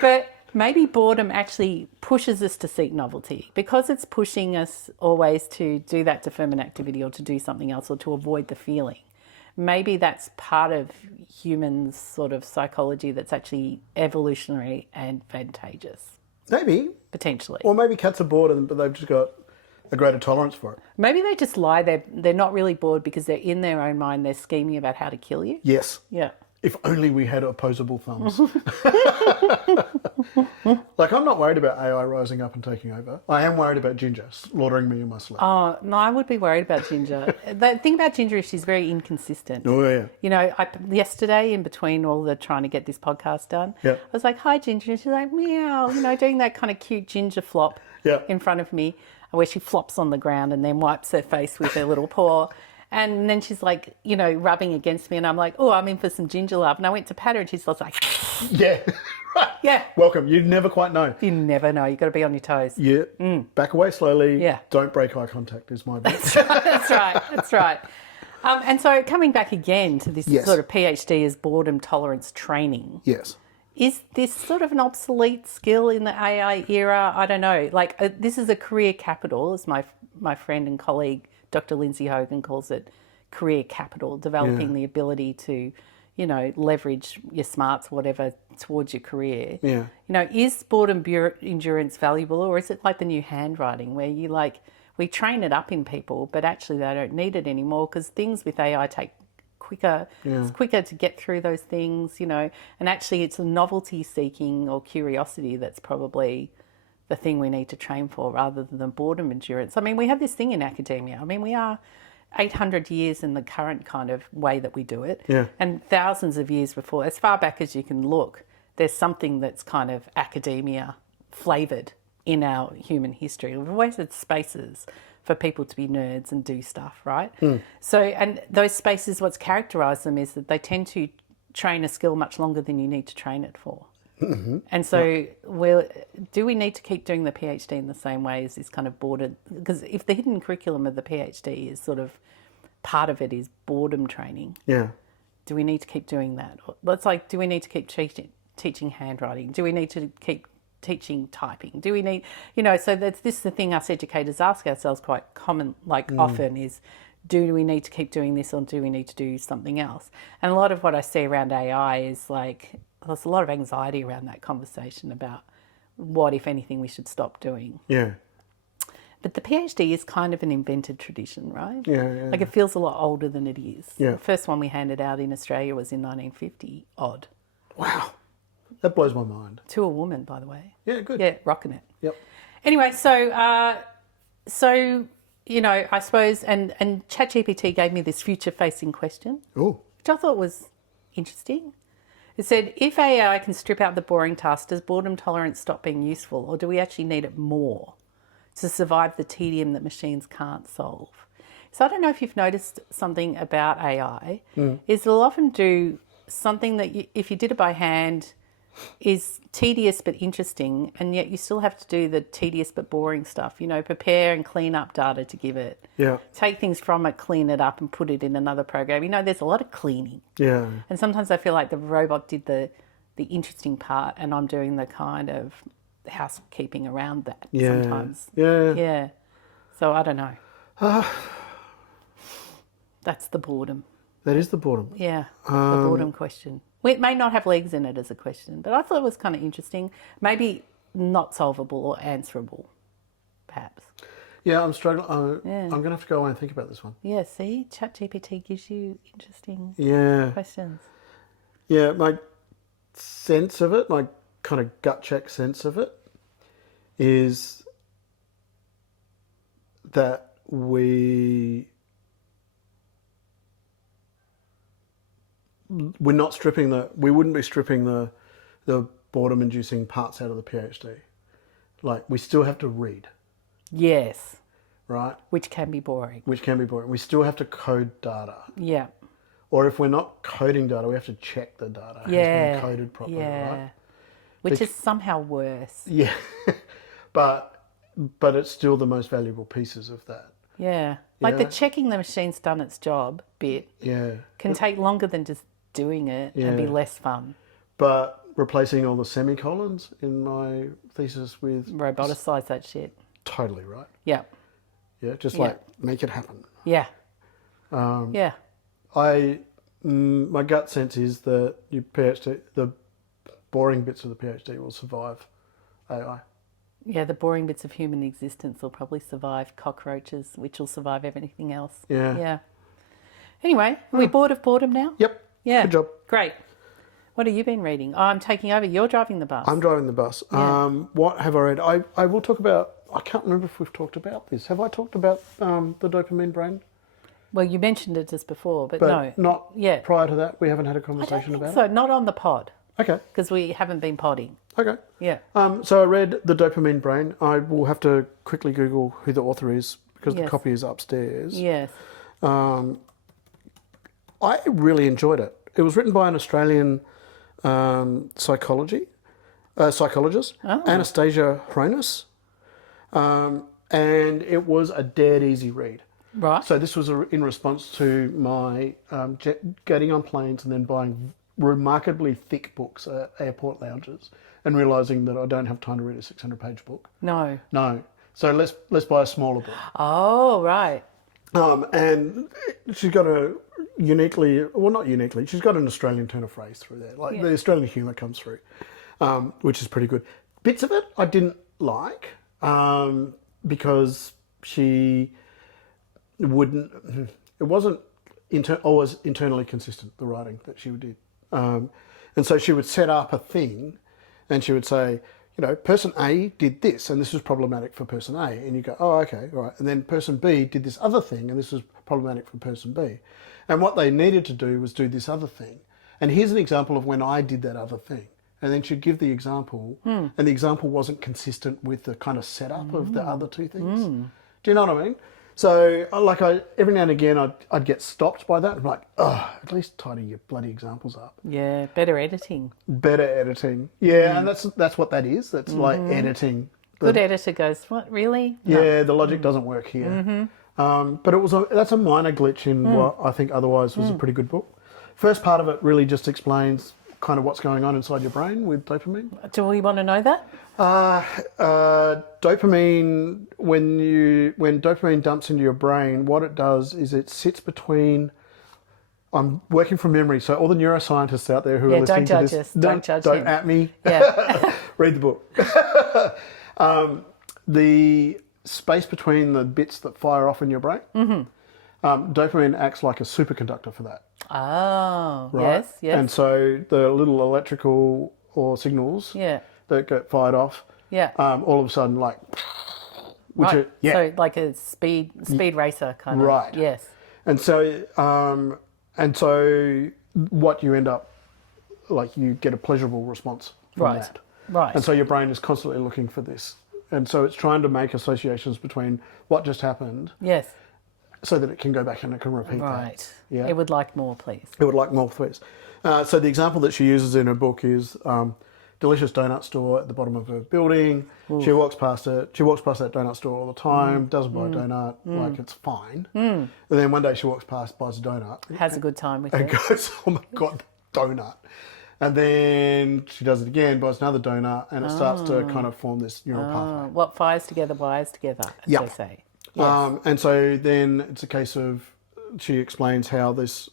But maybe boredom actually pushes us to seek novelty because it's pushing us always to do that deferment activity or to do something else or to avoid the feeling. Maybe that's part of humans' sort of psychology that's actually evolutionary and advantageous, Maybe. potentially. Or maybe cats are bored, but they've just got a greater tolerance for it. Maybe they just lie. They're not really bored because they're in their own mind. They're scheming about how to kill you. Yes. Yeah. If only we had opposable thumbs. Like, I'm not worried about AI rising up and taking over. I am worried about Ginger slaughtering me in my sleep. Oh, no, I would be worried about Ginger. The thing about Ginger is she's very inconsistent. Oh, yeah. You know, yesterday, in between all the trying to get this podcast done, Yeah. I was like, hi, Ginger. And she's like, meow, you know, doing that kind of cute Ginger flop Yeah. in front of me, where she flops on the ground and then wipes her face with her little paw. And then she's like, you know, rubbing against me. And I'm like, oh, I'm in for some Ginger love. And I went to pat her and she's like, Yeah. yeah. Welcome. You never quite know. You never know. You've got to be on your toes. Yeah. Back away slowly. Yeah. Don't break eye contact is my advice. That's right. That's right. And so coming back again to this Yes. sort of PhD as boredom tolerance training, Yes. is this sort of an obsolete skill in the AI era? I don't know. Like this is a career capital, as my friend and colleague Dr. Lindsay Hogan calls it, career capital, developing the ability to, you know, leverage your smarts, whatever, towards your career. Yeah. You know, is boredom endurance valuable, or is it like the new handwriting where you we train it up in people, but actually they don't need it anymore because things with AI take quicker. Yeah. It's quicker to get through those things, you know, and actually it's a novelty seeking or curiosity that's probably the thing we need to train for rather than boredom endurance. I mean, we have this thing in academia. I mean, we are 800 years in the current kind of way that we do it. Yeah. And thousands of years before, as far back as you can look, there's something that's kind of academia flavoured in our human history. We've always had spaces for people to be nerds and do stuff, right? So, and those spaces, what's characterised them is that they tend to train a skill much longer than you need to train it for. And so, do we need to keep doing the PhD in the same way as this kind of boredom? Because if the hidden curriculum of the PhD is sort of part of it is boredom training, Yeah. do we need to keep doing that? That's like, do we need to keep teaching handwriting? Do we need to keep teaching typing? Do we need, you know? So this is the thing us educators ask ourselves quite often is, do we need to keep doing this or do we need to do something else? And a lot of what I see around AI is like, there's a lot of anxiety around that conversation about what, if anything, we should stop doing. Yeah. But the PhD is kind of an invented tradition, right? Yeah. Like it feels a lot older than it is. Yeah. The first one we handed out in Australia was in 1950 odd. Wow. That blows my mind. To a woman, by the way. Yeah, good. Yeah, rocking it. Yep. Anyway, so you know, I suppose, and ChatGPT gave me this future-facing question, Oh. which I thought was interesting. It said, if AI can strip out the boring tasks, does boredom tolerance stop being useful, or do we actually need it more to survive the tedium that machines can't solve? So I don't know if you've noticed something about AI, is it'll often do something that if you did it by hand is tedious but interesting, and yet you still have to do the tedious but boring stuff, prepare and clean up data to give it. Yeah. Take things from it, clean it up and put it in another program. There's a lot of cleaning. Yeah. And sometimes I feel like the robot did the interesting part and I'm doing the kind of housekeeping around that sometimes. Yeah. Yeah. So I don't know. That's the boredom. That is the boredom. Yeah, the boredom question. Well, it may not have legs in it as a question, but I thought it was kind of interesting. Maybe not solvable or answerable, perhaps. Yeah, I'm struggling. I'm Yeah. going to have to go away and think about this one. Yeah, see, ChatGPT gives you interesting Yeah. questions. Yeah, my sense of it, my kind of gut check sense of it, is that we're not we wouldn't be stripping the boredom inducing parts out of the PhD. Like, we still have to read, Yes, right? which can be boring. Which can be boring. We still have to code data. Yeah, Or if we're not coding data, we have to check the data has yeah, been coded properly, yeah. right? Which is somehow worse. Yeah. but it's still the most valuable pieces of that. Yeah, like the Yeah. checking the machine's done its job bit Yeah. can take longer than just doing it and be Yeah. less fun. But replacing all the semicolons in my thesis with Roboticize that shit. totally right. Yeah, Yeah, just Yeah. like make it happen. yeah, yeah. My gut sense is that your PhD, the boring bits of the PhD will survive AI. Yeah, the boring bits of human existence will probably survive cockroaches, which will survive everything else. Yeah. Yeah. Anyway, are we bored of boredom now? Yep. Yeah. Good job. Great. What have you been reading? Oh, I'm taking over. You're driving the bus. I'm driving the bus. Yeah. What have I read? I will talk about, I can't remember if we've talked about this. Have I talked about the dopamine brain? Well, you mentioned it just before, but, But no. not Yeah. prior to that. We haven't had a I don't conversation think about so. Not on the pod, it. Okay. because we haven't been podding. Okay. Yeah. So I read The Dopamine Brain. I will have to quickly Google who the author is because the Yes. copy is upstairs. Yes. I really enjoyed it. It was written by an Australian psychologist, Anastasia Hronis, and it was a dead easy read. Right. So this was in response to my getting on planes and then buying remarkably thick books at airport lounges and realising that I don't have time to read a 600-page book. No. No. So let's buy a smaller book. Oh, right. And she's got she's got an Australian turn of phrase through there. Like the Australian humour comes through, which is pretty good. Bits of it I didn't like because she wouldn't, it wasn't always internally consistent, the writing that she did. And so she would set up a thing and she would say, person A did this and this was problematic for person A. And you go, oh, okay, all right. And then person B did this other thing and this was problematic for person B. And what they needed to do was do this other thing. And here's an example of when I did that other thing. And then she'd give the example and the example wasn't consistent with the kind of setup of the other two things. Do you know what I mean? So, every now and again, I'd get stopped by that. I'm like, oh, at least tidy your bloody examples up. Yeah, better editing. Better editing. Yeah, and that's what that is. That's like editing. Good editor goes, what, really? No. Yeah, the logic doesn't work here. But that's a minor glitch in what I think otherwise was a pretty good book. First part of it really just explains kind of what's going on inside your brain with dopamine. Do we want to know that? Dopamine, when dopamine dumps into your brain, what it does is it sits between. I'm working from memory, so all the neuroscientists out there who are listening to this, don't judge don't him. at me. Yeah. Read the book. The space between the bits that fire off in your brain, dopamine acts like a superconductor for that. Oh, Right? yes. And so the little electrical or signals that get fired off, all of a sudden, like, right. So like a speed racer kind of. Right. Yes. And so what you end up, like, you get a pleasurable response from that. Right. And so your brain is constantly looking for this. And so it's trying to make associations between what just happened Yes. so that it can go back and it can repeat that. Right. Yeah. It would like more, please. It would like more, please. So the example that she uses in her book is delicious donut store at the bottom of her building. Ooh. She walks past it. She walks past that donut store all the time. Doesn't buy a donut. Like, it's fine. And then one day she walks past, buys a donut. Has a good time with and it. goes, oh my God, donut. And then she does it again, buys another donut, and it starts to kind of form this neural pathway. What fires together wires together, as they say. Yes. And so then it's a case of, she explains how this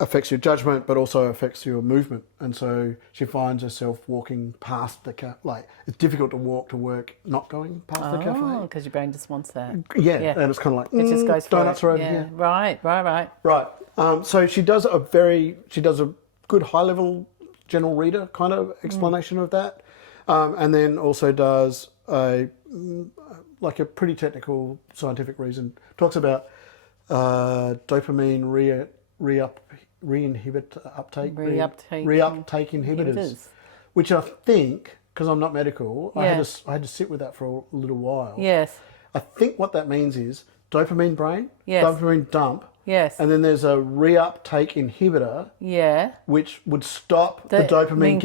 affects your judgment, but also affects your movement. And so she finds herself walking past the cafe. Like, it's difficult to walk to work not going past the cafe. Oh, because your brain just wants that. Yeah, and it's kind of like, it just goes for donuts it. are over here. Right. Right. So she does a good high-level general reader kind of explanation of that, and then also does a pretty technical scientific reason. Talks about dopamine reuptake inhibitors, which I think, because I'm not medical, I had to sit with that for a little while. Yes. I think what that means is dopamine brain, Yes. dopamine dump. Yes. And then there's a reuptake inhibitor, which would stop the dopamine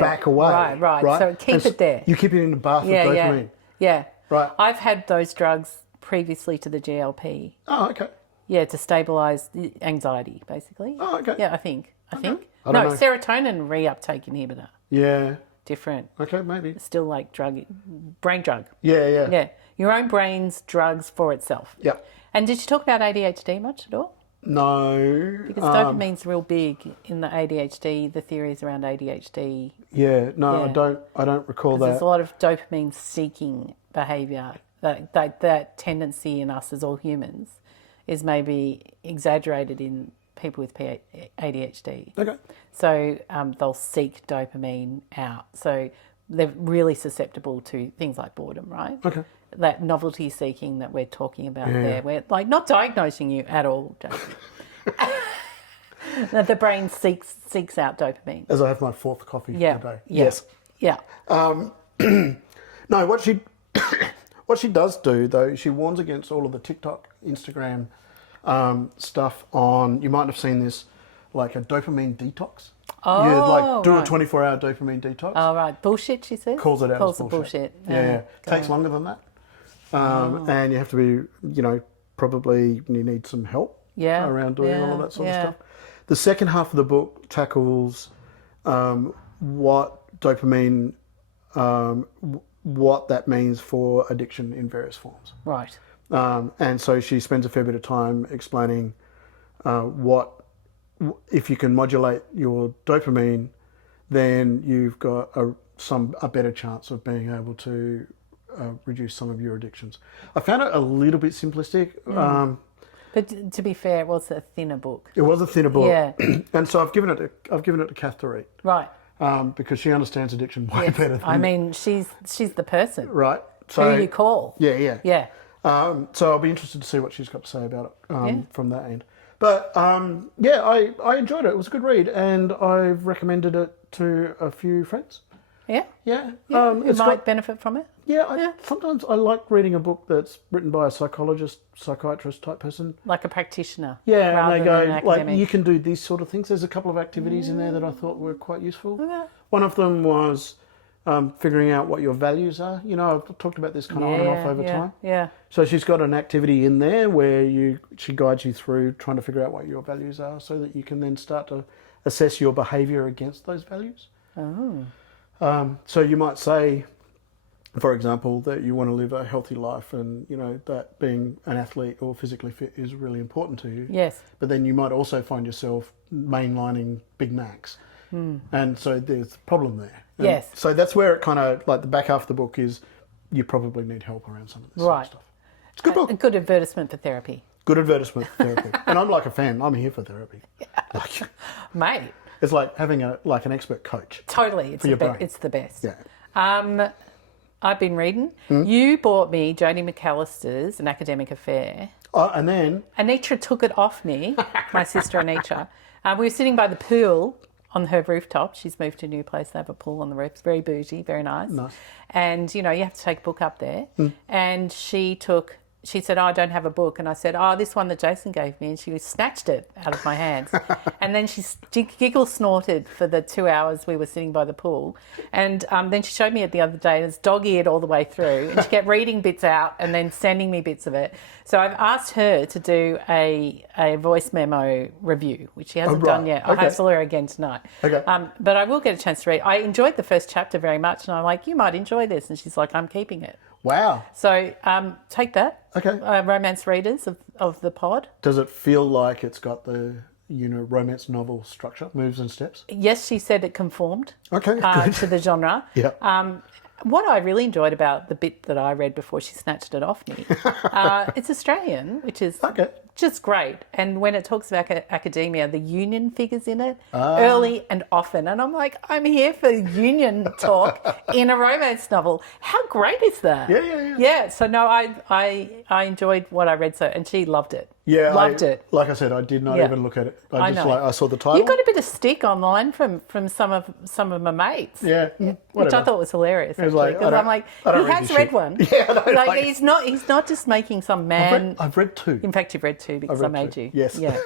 back away. Right. So keep it there. You keep it in the bath of dopamine. Yeah. Right. I've had those drugs previously to the GLP. Oh, okay. Yeah, to stabilise the anxiety, basically. Oh, okay. Yeah, I think. I don't know. Serotonin reuptake inhibitor. Yeah. Different. Okay, maybe. Still like brain drug. Yeah. Yeah. Your own brain's drugs for itself. Yeah. And did you talk about ADHD much at all? No. Because dopamine's real big in the ADHD, the theories around ADHD. Yeah, no, Yeah. I don't recall that. There's a lot of dopamine seeking behaviour. That tendency in us as all humans is maybe exaggerated in people with ADHD. Okay. So they'll seek dopamine out. So they're really susceptible to things like boredom, right? Okay. That novelty seeking that we're talking about there. We're like not diagnosing you at all, Jason. That the brain seeks out dopamine. As I have my fourth coffee today. Yes. Yeah. No, what she does do though, she warns against all of the TikTok, Instagram stuff on. You might have seen this, like a dopamine detox. Oh, you do a right. 24-hour dopamine detox. Oh, right. Bullshit, she says? Calls it out Calls as it bullshit. bullshit. Yeah. Takes longer than that. And you have to be, probably you need some help around doing all of that sort of stuff. The second half of the book tackles what dopamine, what that means for addiction in various forms. Right. And so she spends a fair bit of time explaining if you can modulate your dopamine, then you've got a better chance of being able to reduce some of your addictions. I found it a little bit simplistic. But to be fair, it was a thinner book. It was a thinner book. Yeah. And so I've given it to Kath to read. Right. Because she understands addiction way better than me. She's the person. Right. So who you call. Yeah. Yeah. So I'll be interested to see what she's got to say about it from that end. But I enjoyed it. It was a good read, and I've recommended it to a few friends. Yeah. Yeah. Who might benefit from it. Yeah. Sometimes I like reading a book that's written by a psychologist, psychiatrist type person. Like a practitioner. Yeah, rather and they than an go, like, academic. you can do these sort of things. There's a couple of activities in there that I thought were quite useful. Okay. One of them was figuring out what your values are. I've talked about this kind of on and off over time. Yeah. So she's got an activity in there where she guides you through trying to figure out what your values are so that you can then start to assess your behaviour against those values. Oh. So you might say, for example, that you want to live a healthy life and, that being an athlete or physically fit is really important to you. Yes. But then you might also find yourself mainlining Big Macs. And so there's a problem there. And yes. So that's where it kind of, like the back half of the book is, you probably need help around some of this sort of stuff. It's a good book. A good advertisement for therapy. Good advertisement for therapy. And I'm like a fan. I'm here for therapy. Mate. It's like having an expert coach. Totally. It's your brain. It's the best. Yeah. I've been reading. You bought me Jodie McAllister's An Academic Affair. Oh, and then... Anitra took it off me, my sister Anitra. We were sitting by the pool on her rooftop. She's moved to a new place. They have a pool on the roof. It's very bougie, very nice. Nice. And, you have to take a book up there. And she she said, "Oh, I don't have a book." And I said, "Oh, this one that Jason gave me." And she snatched it out of my hands. And then she giggle snorted for the 2 hours we were sitting by the pool. And then she showed me it the other day, and it's dog-eared all the way through. And she kept reading bits out and then sending me bits of it. So I've asked her to do a voice memo review, which she hasn't done yet. I'll hassle her again tonight. Okay. But I will get a chance to read. I enjoyed the first chapter very much, and I'm like, "You might enjoy this." And she's like, "I'm keeping it." Wow. So take that, Okay. Romance readers of the pod. Does it feel like it's got the, romance novel structure, moves and steps? Yes, she said it conformed Okay, good. to the genre. Yeah. What I really enjoyed about the bit that I read before she snatched it off me, it's Australian, which is just great. And when it talks about academia, the union figures in it early and often. And I'm like, I'm here for union talk in a romance novel. How great is that? Yeah. Yeah, so no, I enjoyed what I read, and she loved it. Yeah, loved it. Like I said, I did not even look at it. I know. I saw the title. You got a bit of stick online from some of my mates. Yeah, which I thought was hilarious. was like, because I'm like, he has read one. Yeah, I know, like he's not just making some man. I've read two. In fact, you've read two because I made you. Yes. Yeah.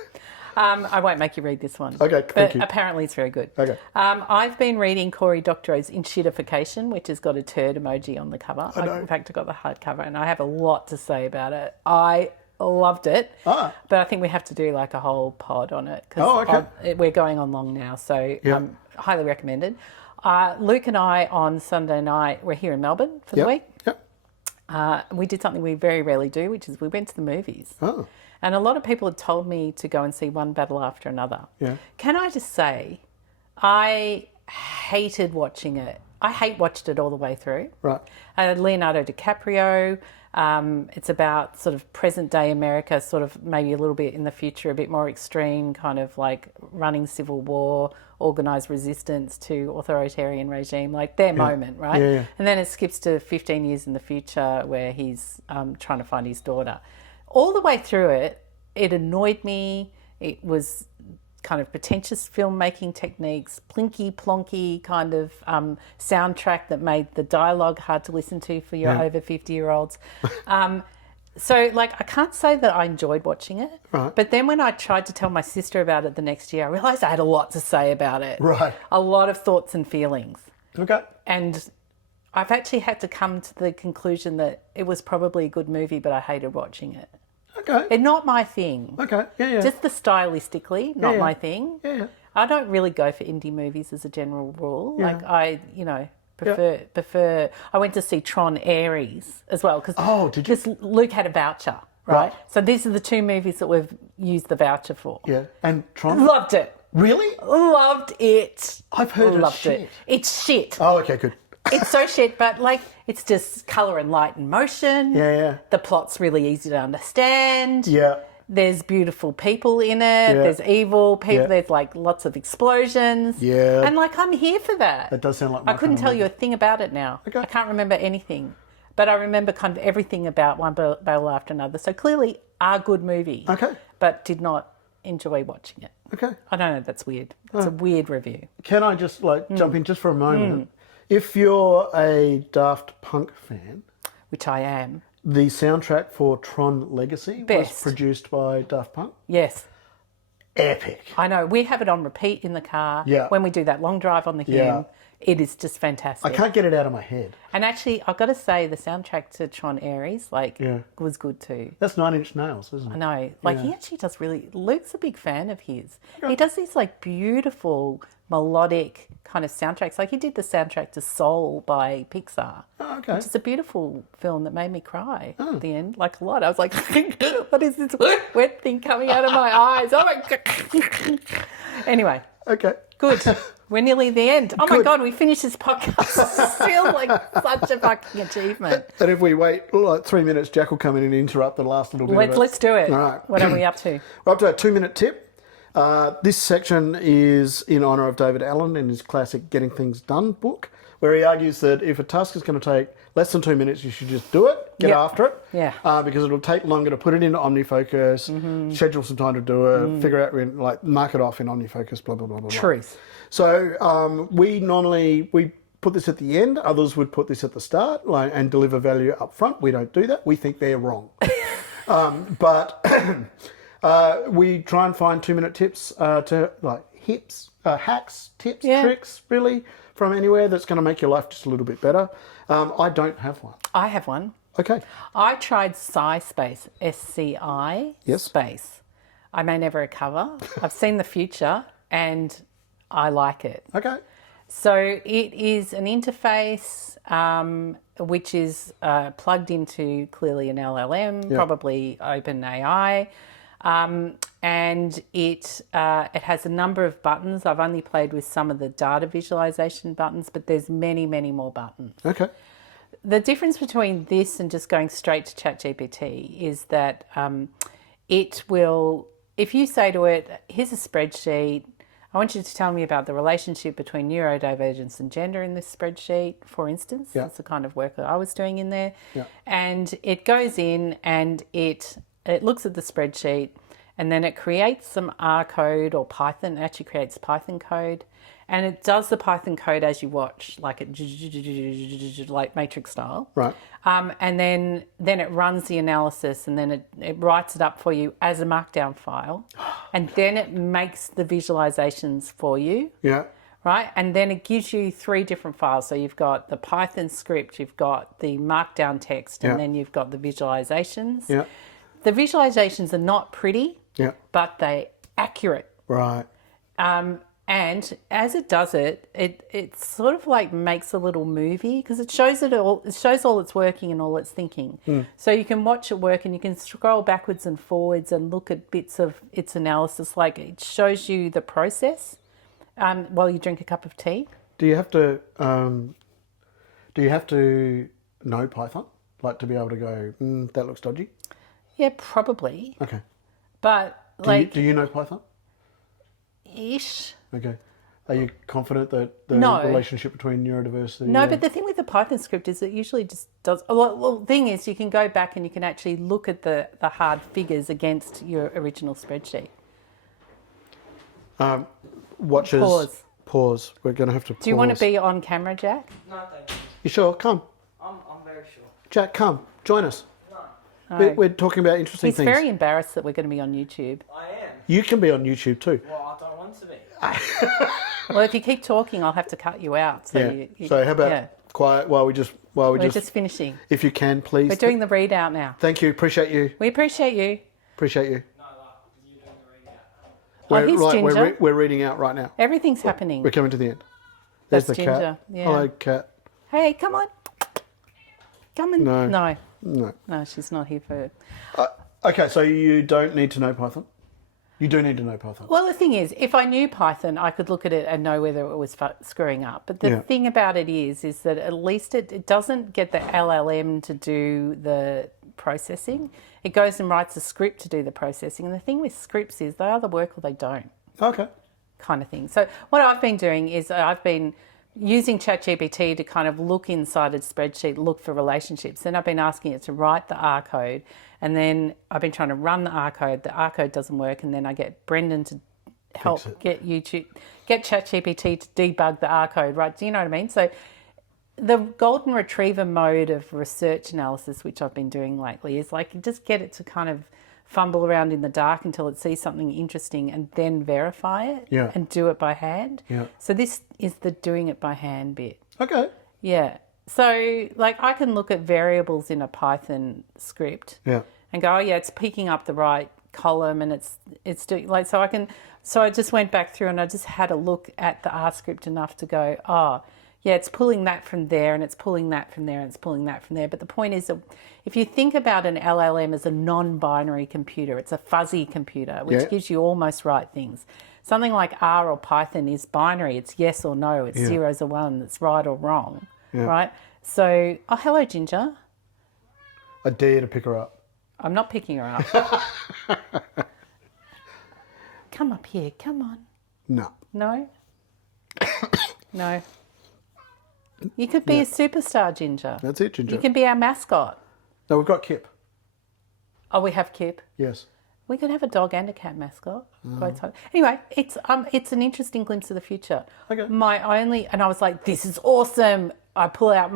I won't make you read this one. Okay, thank you. Apparently it's very good. Okay. I've been reading Cory Doctorow's Inshitification, which has got a turd emoji on the cover. know. In fact, I got the hardcover, and I have a lot to say about it. I loved it, but I think we have to do like a whole pod on it because we're going on long now, so highly recommended. Luke and I on Sunday night, we're here in Melbourne for the week. We did something we very rarely do, which is we went to the movies. Oh. And a lot of people had told me to go and see one battle after another. Yeah. Can I just say, I hated watching it. I watched it all the way through. Right. Leonardo DiCaprio. It's about sort of present day America, sort of maybe a little bit in the future, a bit more extreme, kind of like running civil war, organised resistance to authoritarian regime, like their moment, right? Yeah. And then it skips to 15 years in the future where he's trying to find his daughter. All the way through it, it annoyed me. It was kind of pretentious filmmaking techniques, plinky plonky kind of soundtrack that made the dialogue hard to listen to for your over 50-year-olds. So, like, I can't say that I enjoyed watching it. Right. But then when I tried to tell my sister about it the next year, I realised I had a lot to say about it. Right. A lot of thoughts and feelings. Okay. And I've actually had to come to the conclusion that it was probably a good movie, but I hated watching it. Okay. It's not my thing. Okay. Yeah. Just the stylistically, not my thing. Yeah. I don't really go for indie movies as a general rule. Yeah. Like I, prefer. I went to see Tron Ares as well because did you? because Luke had a voucher, right? So these are the two movies that we've used the voucher for. Yeah. And Tron? Loved it. Really? Loved it. I've heard Loved it's shit. it. It's shit. Oh, okay, good. It's so shit, but like it's just colour and light and motion. Yeah. The plot's really easy to understand. Yeah. There's beautiful people in it. Yeah. There's evil people. Yeah. There's like lots of explosions. Yeah. And like I'm here for that. That does sound like my I couldn't kind of tell you a movie. thing about it now. Okay. I can't remember anything. But I remember kind of everything about one battle after another. So clearly a good movie. Okay. But did not enjoy watching it. Okay. I don't know, that's weird. It's a weird review. Can I just jump in just for a moment? If you're a Daft Punk fan, Which I am. the soundtrack for Tron Legacy was Best. produced by Daft Punk. Yes. Epic. I know. We have it on repeat in the car. Yeah. When we do that long drive on the hymn. Yeah. It is just fantastic. I can't get it out of my head. And actually, I've got to say, the soundtrack to Tron Ares, was good too. That's 9 Inch Nails, isn't it? I know. Like, he actually does really... Luke's a big fan of his. He does these, like, beautiful, melodic kind of soundtracks. Like, he did the soundtrack to Soul by Pixar. Oh, okay. Which is a beautiful film that made me cry at the end, like a lot. I was like, what is this wet thing coming out of my eyes? Oh, my God. Anyway. Okay. Good. We're nearly at the end. Oh, my Good. God, we finished this podcast. Feels like such a fucking achievement. And if we wait like 3 minutes, Jack will come in and interrupt the last little bit of it. Let's do it. All right. What are we up to? We're up to our 2-minute tip. This section is in honour of David Allen in his classic Getting Things Done book, where he argues that if a task is going to take less than 2 minutes, you should just do it, get after it. Yeah. Because it'll take longer to put it into OmniFocus, schedule some time to do it, figure out, like, mark it off in OmniFocus, blah, blah, blah, blah. Truth. So we put this at the end. Others would put this at the start and deliver value up front. We don't do that. We think they're wrong. But we try and find 2-minute tips to like hacks, tips, tricks, really, from anywhere that's going to make your life just a little bit better. I don't have one. I have one. Okay. I tried Sci Space, SCI Yes. Space. I may never recover. I've seen the future and I like it. Okay. So it is an interface which is plugged into clearly an LLM, probably OpenAI, and it has a number of buttons. I've only played with some of the data visualization buttons, but there's many, many more buttons. Okay. The difference between this and just going straight to ChatGPT is that it will, if you say to it, here's a spreadsheet, I want you to tell me about the relationship between neurodivergence and gender in this spreadsheet, for instance. That's the kind of work that I was doing in there. Yeah. And it goes in and it looks at the spreadsheet and then it creates some R code or Python. It actually creates Python code. And it does the Python code as you watch, like like Matrix style. Right. And then it runs the analysis and then it writes it up for you as a markdown file. And then it makes the visualizations for you. Yeah. Right. And then it gives you 3 different files. So you've got the Python script, you've got the markdown text, and then you've got the visualizations. Yeah. The visualizations are not pretty, but they're accurate. Right. And as it does it, it sort of like makes a little movie because it shows all it's working and all it's thinking. So you can watch it work and you can scroll backwards and forwards and look at bits of its analysis. Like it shows you the process while you drink a cup of tea. Do you have to know Python, like to be able to go, that looks dodgy? Yeah, probably. Okay. But Do you know Python? Ish. Okay. Are you confident that the No. relationship between neurodiversity? No, but the thing with the Python script is it usually just does. Well, the thing is, you can go back and you can actually look at the hard figures against your original spreadsheet. Watches. Pause. We're going to have to pause. Do you want to be on camera, Jack? No, thank you. You sure? Come. I'm very sure. Jack, come. Join us. No. We're talking about interesting He's things. very embarrassed that we're going to be on YouTube. I am. You can be on YouTube too. Well, I don't want to be. Well, if you keep talking, I'll have to cut you out. So So how about quiet while we we're just finishing. if you can, please. We're doing the readout now. Thank you. Appreciate you. We appreciate you. Appreciate you. No, you're doing the readout. He's Ginger. We're reading out right now. Everything's happening. We're coming to the end. There's That's the Ginger. cat. Yeah. Hello, cat. Hey, come on. Come on. No. No, No. she's not here for. Okay, so you don't need to know Python. You do need to know Python. Well, the thing is, if I knew Python, I could look at it and know whether it was screwing up. But the thing about it is that at least it doesn't get the LLM to do the processing. It goes and writes a script to do the processing. And the thing with scripts is they either work or they don't, Okay. kind of thing. So what I've been doing is I've been using ChatGPT to kind of look inside a spreadsheet, look for relationships. Then I've been asking it to write the R code. And then I've been trying to run the R code. The R code doesn't work. And then I get Brendan to help get ChatGPT to debug the R code, right? Do you know what I mean? So the golden retriever mode of research analysis, which I've been doing lately, is like you just get it to kind of fumble around in the dark until it sees something interesting and then verify it and do it by hand. Yeah. So this is the doing it by hand bit. Okay. Yeah. So like I can look at variables in a Python script and go, oh yeah, it's picking up the right column and it's doing like, so I just went back through and I just had a look at the R script enough to go, oh yeah, it's pulling that from there and it's pulling that from there and it's pulling that from there. But the point is that if you think about an LLM as a non-binary computer, it's a fuzzy computer, which gives you almost right things. Something like R or Python is binary. It's yes or no. It's zeros or one. It's right or wrong. Right? So, oh, hello, Ginger. I dare you to pick her up. I'm not picking her up. Come up here. Come on. No. No? No. You could be a superstar, Ginger. That's it, Ginger. You can be our mascot. No, we've got Kip. Oh, we have Kip. Yes. We could have a dog and a cat mascot. Anyway, it's an interesting glimpse of the future. Okay. And I was like, this is awesome. I pull out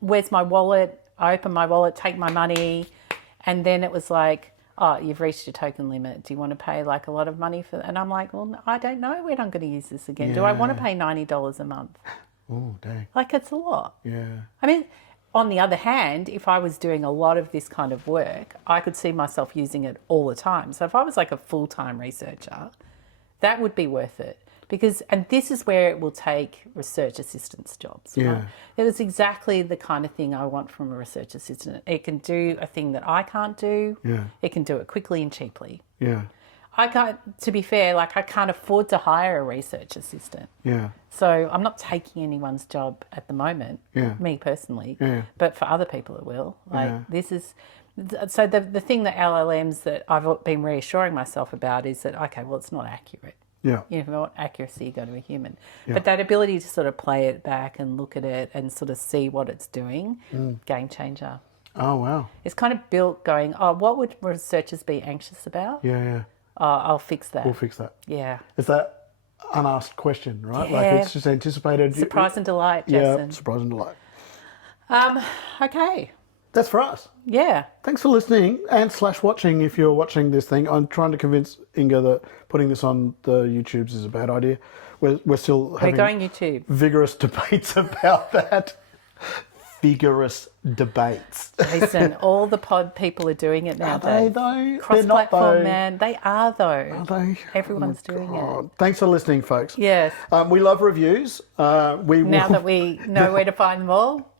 where's my wallet? I open my wallet, take my money, and then it was like, oh, you've reached your token limit. Do you want to pay like a lot of money for that? And I'm like, well, I don't know when I'm going to use this again. Do I want to pay $90 a month? Oh, dang. Like, it's a lot. Yeah. I mean, on the other hand, if I was doing a lot of this kind of work, I could see myself using it all the time. So if I was like a full-time researcher, that would be worth it. Because, and this is where it will take research assistants' jobs. Yeah. Right? It is exactly the kind of thing I want from a research assistant. It can do a thing that I can't do. Yeah. It can do it quickly and cheaply. Yeah. I can't, to be fair, like I can't afford to hire a research assistant. Yeah. So I'm not taking anyone's job at the moment, Yeah. me personally, Yeah. but for other people it will. Like Yeah. this is, so the thing that LLMs that I've been reassuring myself about is that, okay, well, it's not accurate. Yeah. You know, if you want accuracy, you go to a human. But that ability to sort of play it back and look at it and sort of see what it's doing, game changer. Oh, wow. It's kind of built going, oh, what would researchers be anxious about? Yeah, yeah. Oh, I'll fix that. We'll fix that. Yeah. It's that unasked question, right? Like Yeah. it's just anticipated. Surprise and delight, Yeah, Jason. surprise and delight. Okay. That's for us. Yeah. Thanks for listening and / watching if you're watching this thing. I'm trying to convince Inga that putting this on the YouTubes is a bad idea. We're still having We're going YouTube. vigorous debates about that. Vigorous debates. Listen, all the pod people are doing it Are nowadays. they though? They're not Cross-platform, though. man. They are though. Are they? Everyone's Oh, doing it. God. Thanks for listening, folks. Yes. We love reviews. We Now will, that we know where to find them all,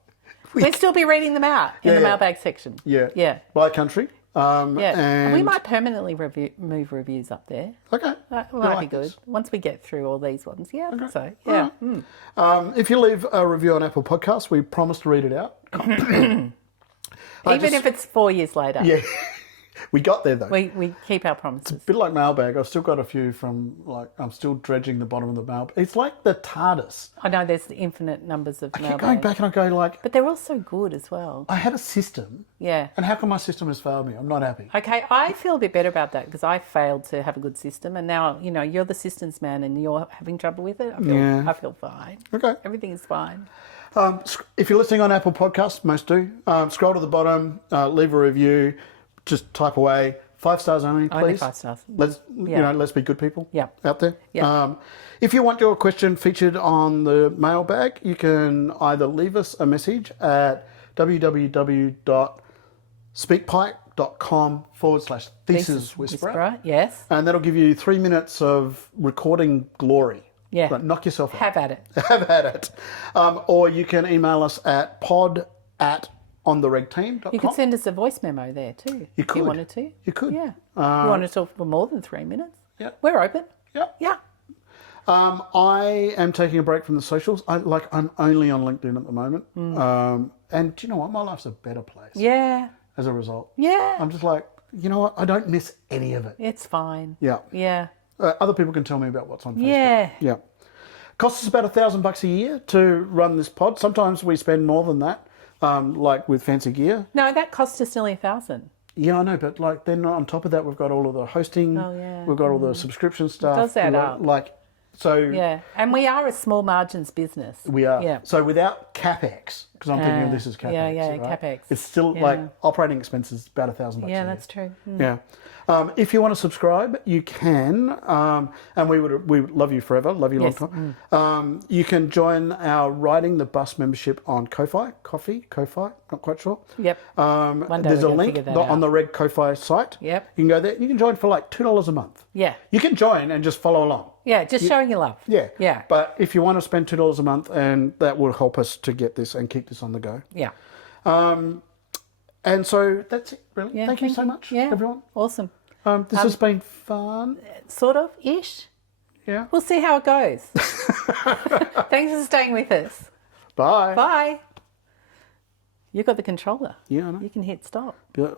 we'll still be reading them out in the Yeah. mailbag section. yeah, Yeah. by country. Yeah. And We might permanently move reviews up there. Okay. That We might like be good. this. Once we get through all these ones. Yeah, I think so. Yeah. If you leave a review on Apple Podcasts, we promise to read it out. Even if it's 4 years later. Yeah, we got there though. We keep our promises. A bit like mailbag. I've still got a few from I'm still dredging the bottom of the mailbag. It's like the TARDIS. I know there's infinite numbers of I keep mailbag. going back and I go like, But they're all so good as well. I had a system, Yeah. and how come my system has failed me? I'm not happy. Okay, I feel a bit better about that because I failed to have a good system, and now you're the systems man, and you're having trouble with it. I feel fine. Okay. Everything is fine. If you're listening on Apple Podcasts, most do, scroll to the bottom, leave a review, just type away 5 stars only, please. Only 5 stars. Let's be good people. Yeah. Out there. Yeah. If you want your question featured on the mailbag, you can either leave us a message at www.speakpipe.com/thesis whisperer, Yes. and that'll give you 3 minutes of recording glory. Yeah. Like, knock yourself out. Have at it. Have at it. Or you can email us at pod@ontheregteam.com. You could send us a voice memo there too. You If could. you wanted to. You could. Yeah. You want to talk for more than 3 minutes? Yeah. We're open. Yeah. Yeah. I am taking a break from the socials. I'm only on LinkedIn at the moment. And do you know what? My life's a better place Yeah. as a result. Yeah. I'm just like, you know what? I don't miss any of it. It's fine. Yeah. Yeah. Other people can tell me about what's on Facebook. Yeah. Yeah. Costs us about $1,000 a year to run this pod. Sometimes we spend more than that, like with fancy gear. No, that cost us nearly 1,000. Yeah, I know, but like then on top of that, we've got all of the hosting. Oh, yeah. We've got all the subscription stuff. does add up. So Yeah. And we are a small margins business. we are. Yeah. So without capex, because I'm thinking of this as capex. yeah, right? capex. It's still Yeah. like operating expenses about $1,000 a Yeah, year. that's true. Yeah. If you want to subscribe, you can, and we would love you forever, love you Yes. long time. You can join our Riding the Bus membership on Ko-Fi, not quite sure. Yep. One day There's we're a gonna link figure that on out. the Reg Ko-Fi site. Yep. You can go there. You can join for like $2 a month. Yeah. You can join and just follow along. Yeah, just showing your love. Yeah. Yeah. But if you want to spend $2 a month, and that will help us to get this and keep this on the go. Yeah. And so that's it, really. Yeah. Thank you so much, Yeah. everyone. Awesome. This has been fun. Sort of ish. Yeah. We'll see how it goes. Thanks for staying with us. Bye. Bye. You got the controller. Yeah, I know. You can hit stop. Yeah.